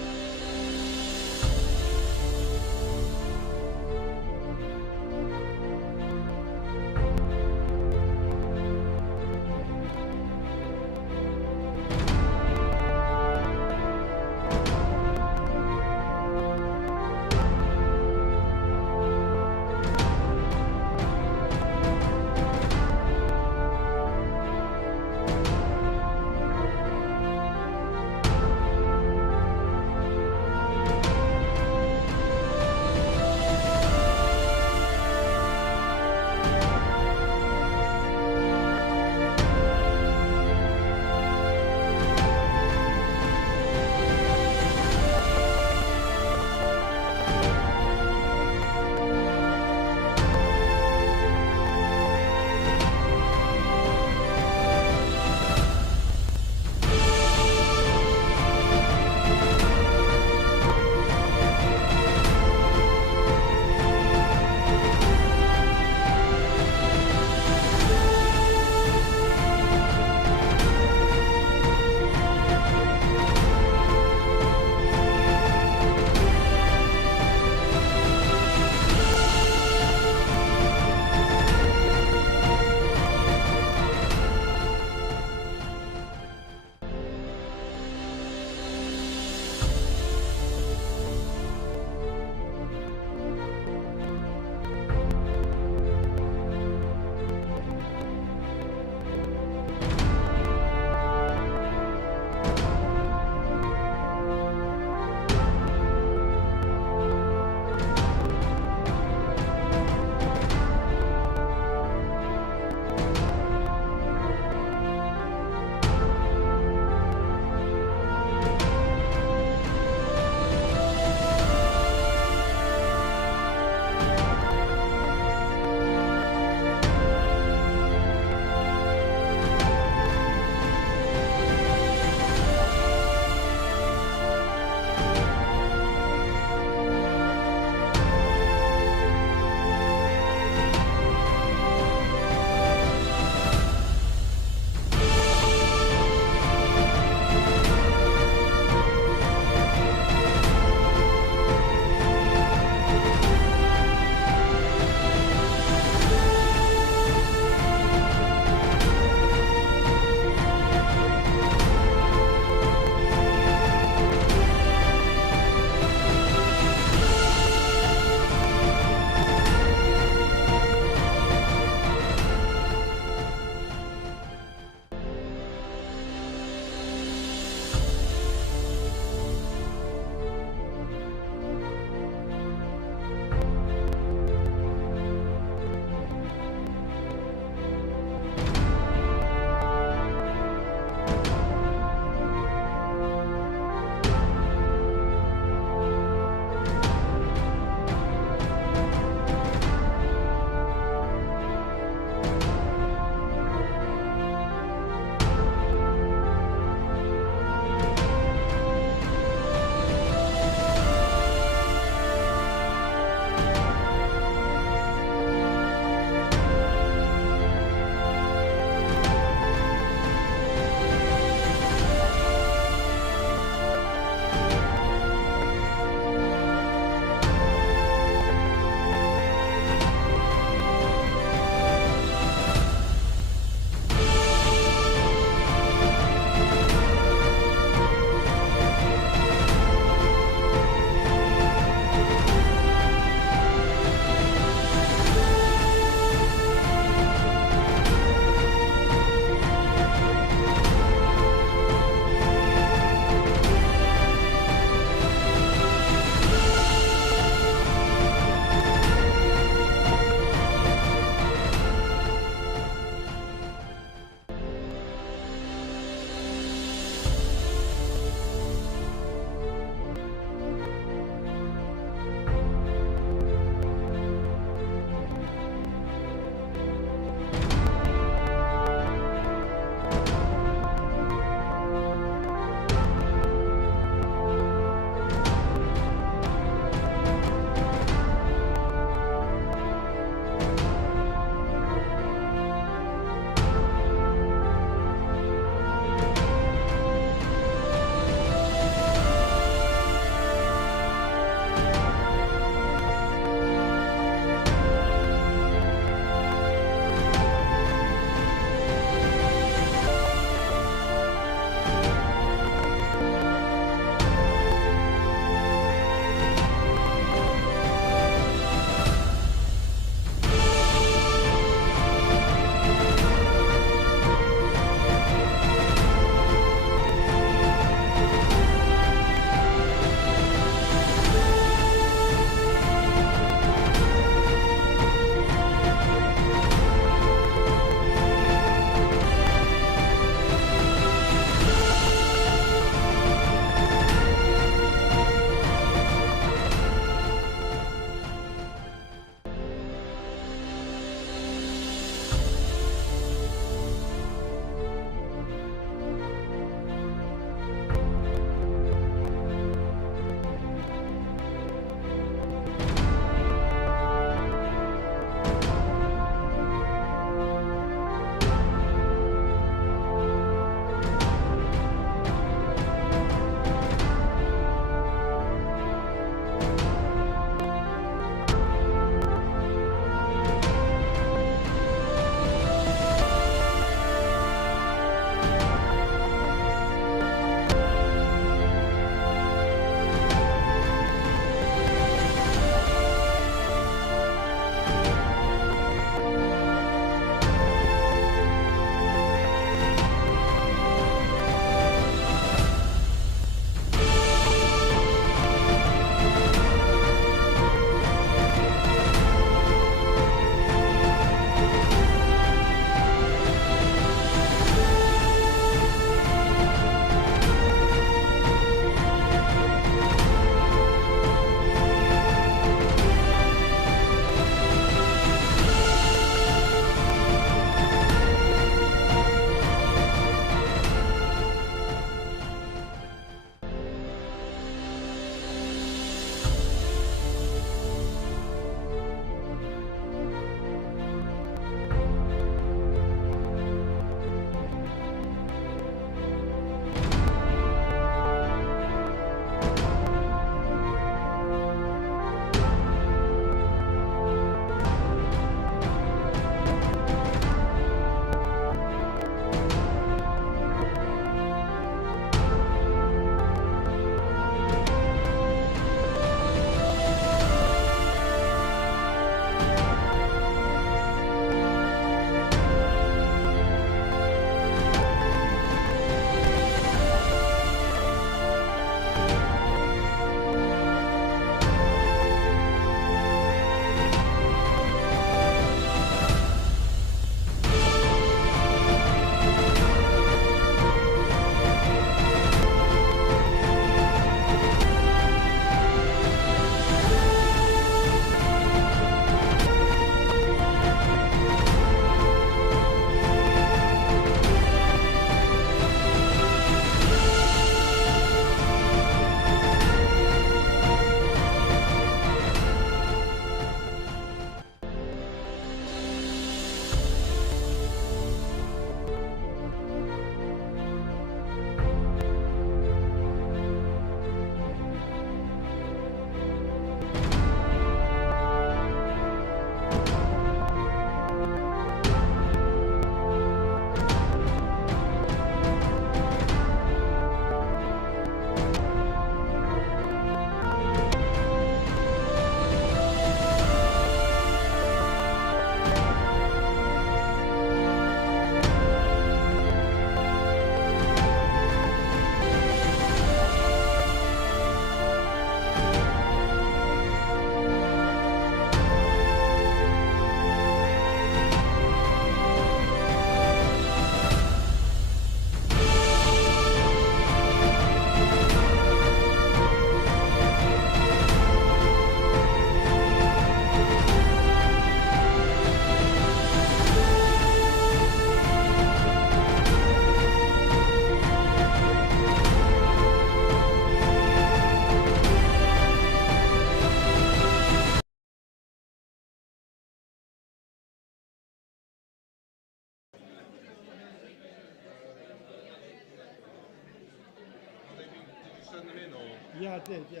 Yeah, I did, yeah.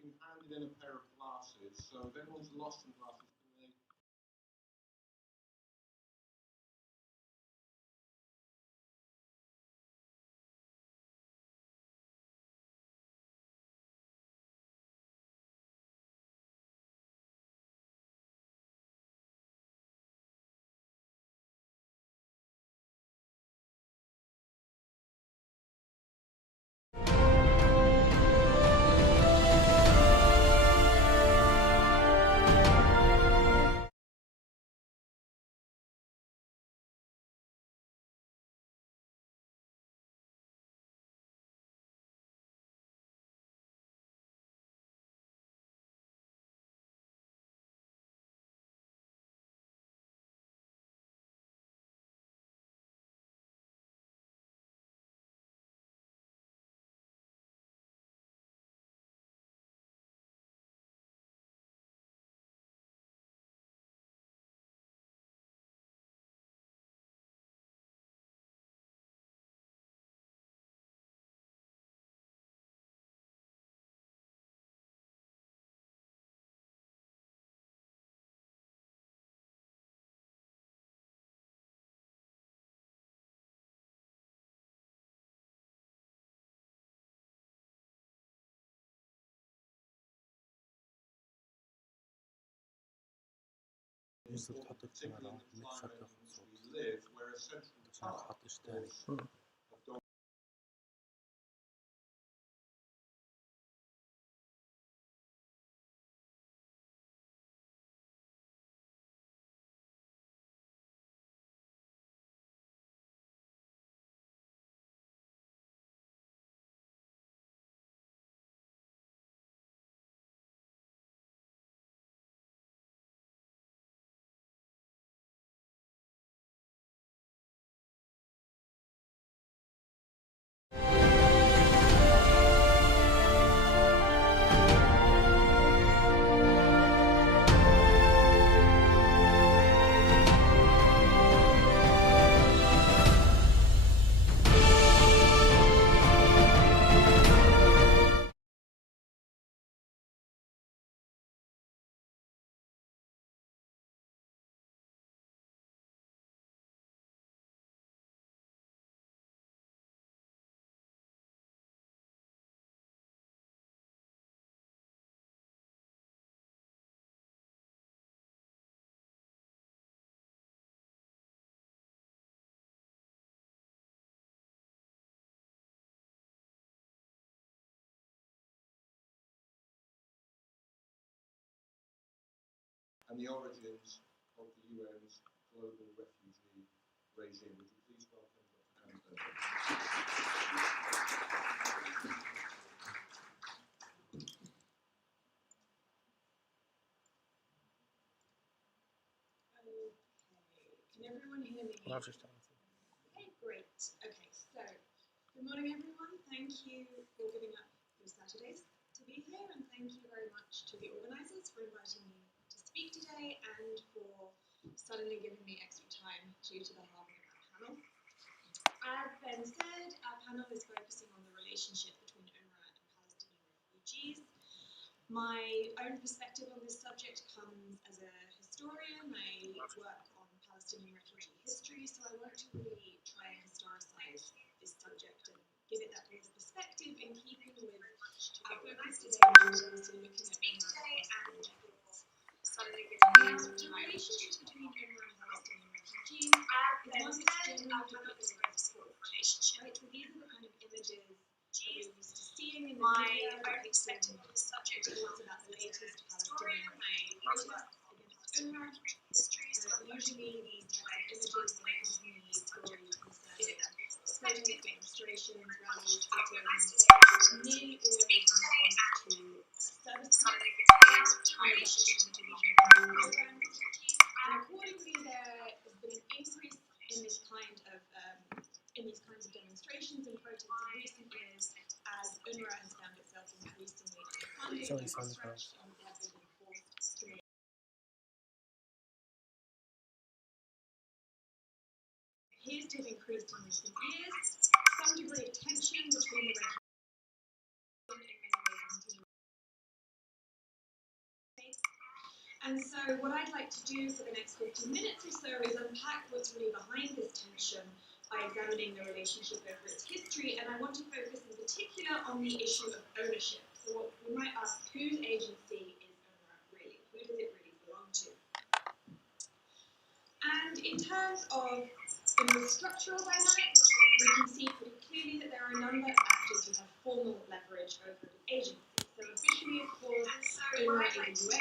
Been handed in a pair of glasses, so if anyone's lost some glasses, particularly in the climate in which we live, where a central part, of course, the origins of the UN's global refugee regime. Would you please welcome Dr. Can everyone hear me? Okay, great. Okay, so good morning, everyone. Thank you for giving up your Saturdays to be here, and thank you very much to the organisers for inviting me to speak today and for suddenly giving me extra time due to the half of our panel. As Ben said, our panel is focusing on the relationship between UNRWA and Palestinian refugees. My own perspective on this subject comes as a historian. I work on Palestinian refugee history, so I want to really try and historicise this subject and give it that broader perspective in keeping with our focus today on also looking at UNRWA and the relationship between UNRWA and Palestinian refugees is one that's generally depicted as a sort of relationship. Right? So these are the kind of images that we're used to seeing in the media, depicting reports about the latest Palestinian refugee protests against UNRWA. Usually these types of images accompany stories concerning protest demonstrations, rallies, sit-ins, nearly always in response to service cuts, reduction in the provision of programs. And accordingly, there has been an increase in this kind of in these kinds of demonstrations and protests in recent years as UNRWA has found itself increasingly underfunded and overstretched and therefore been forced to make. Appears to have increased in recent years. Some degree of tension between the and so what I'd like to do for the next 15 minutes or so is unpack what's really behind this tension by examining the relationship over its history, and I want to focus in particular on the issue of ownership. So what we might ask, whose agency is UNRWA really? Who does it really belong to? And in terms of the structural dynamics, we can see pretty clearly that there are a number of actors who have formal leverage over the agency. So officially, of course, UNRWA is the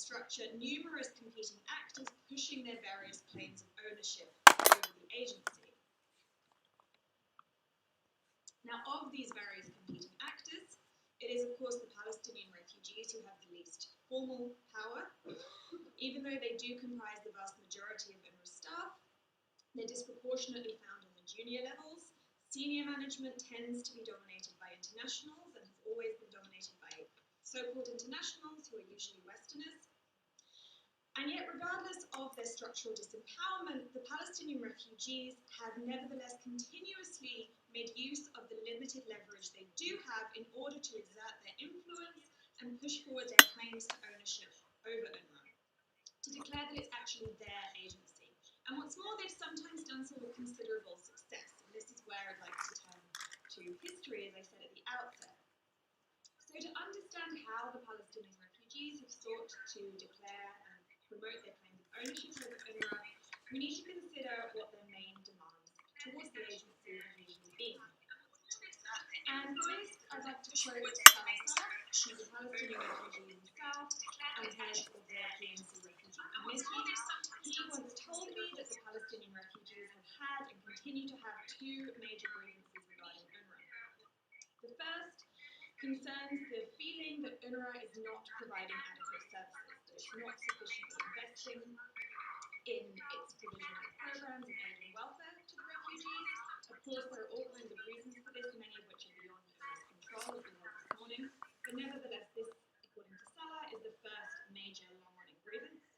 structure numerous competing actors pushing their various claims of ownership over the agency. Now, of these various competing actors, it is of course the Palestinian refugees who have the least formal power. Even though they do comprise the vast majority of UNRWA staff, they're disproportionately found on the junior levels. Senior management tends to be dominated by internationals and has always been dominated by so-called internationals who are usually Westerners. And yet, regardless of their structural disempowerment, the Palestinian refugees have nevertheless continuously made use of the limited leverage they do have in order to exert their influence and push forward their claims to ownership over UNRWA, to declare that it's actually their agency. And what's more, they've sometimes done so with considerable success. And this is where I'd like to turn to history, as I said at the outset. So to understand how the Palestinian refugees have sought to declare and promote their claims of ownership over UNRWA, we need to consider what their main demands towards the agency have usually been. And for this, I'd like to quote Husam, who's a Palestinian refugee himself and head of the PNC Refugee Committee. He once told me that the Palestinian refugees have had and continue to have two major grievances regarding UNRWA. The first concerns the feeling that UNRWA is not providing adequate services, that it's not sufficiently investing in its provision of programs and aid and welfare to the refugees. Of course, there are all kinds of reasons for this, many of which are beyond UNRWA's control, as we heard this morning. But nevertheless, this, according to Salah, is the first major long-running grievance.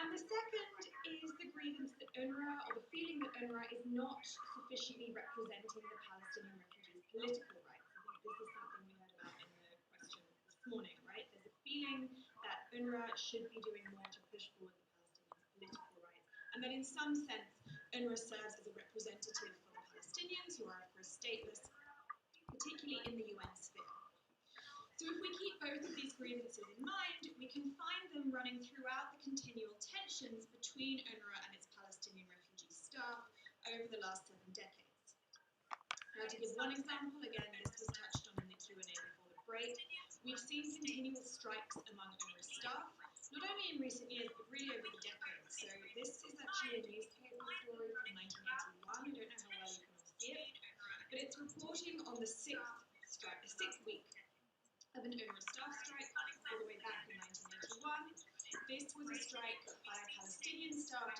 And the second is the grievance that UNRWA, or the feeling that UNRWA is not sufficiently representing the Palestinian refugees' political rights. I think this is something we heard about in the question this morning, right? There's a feeling that UNRWA should be doing more to push forward the Palestinians' political rights, and that in some sense, UNRWA serves as a representative for the Palestinians, who are of course stateless, particularly in the UN sphere. So if we keep both of these grievances in mind, we can find them running throughout the continual tensions between UNRWA and its Palestinian refugee staff over the last 7 decades. Now, to give one example, again, this was touched on in the Q&A before the break, we've seen continual strikes among UNRWA staff, not only in recent years, but really over the decades. So this is actually a newspaper story from 1981. I don't know how well you can all see it, but it's reporting on the sixth week of an UNRWA staff strike all the way back in 1981. This was a strike by Palestinian staff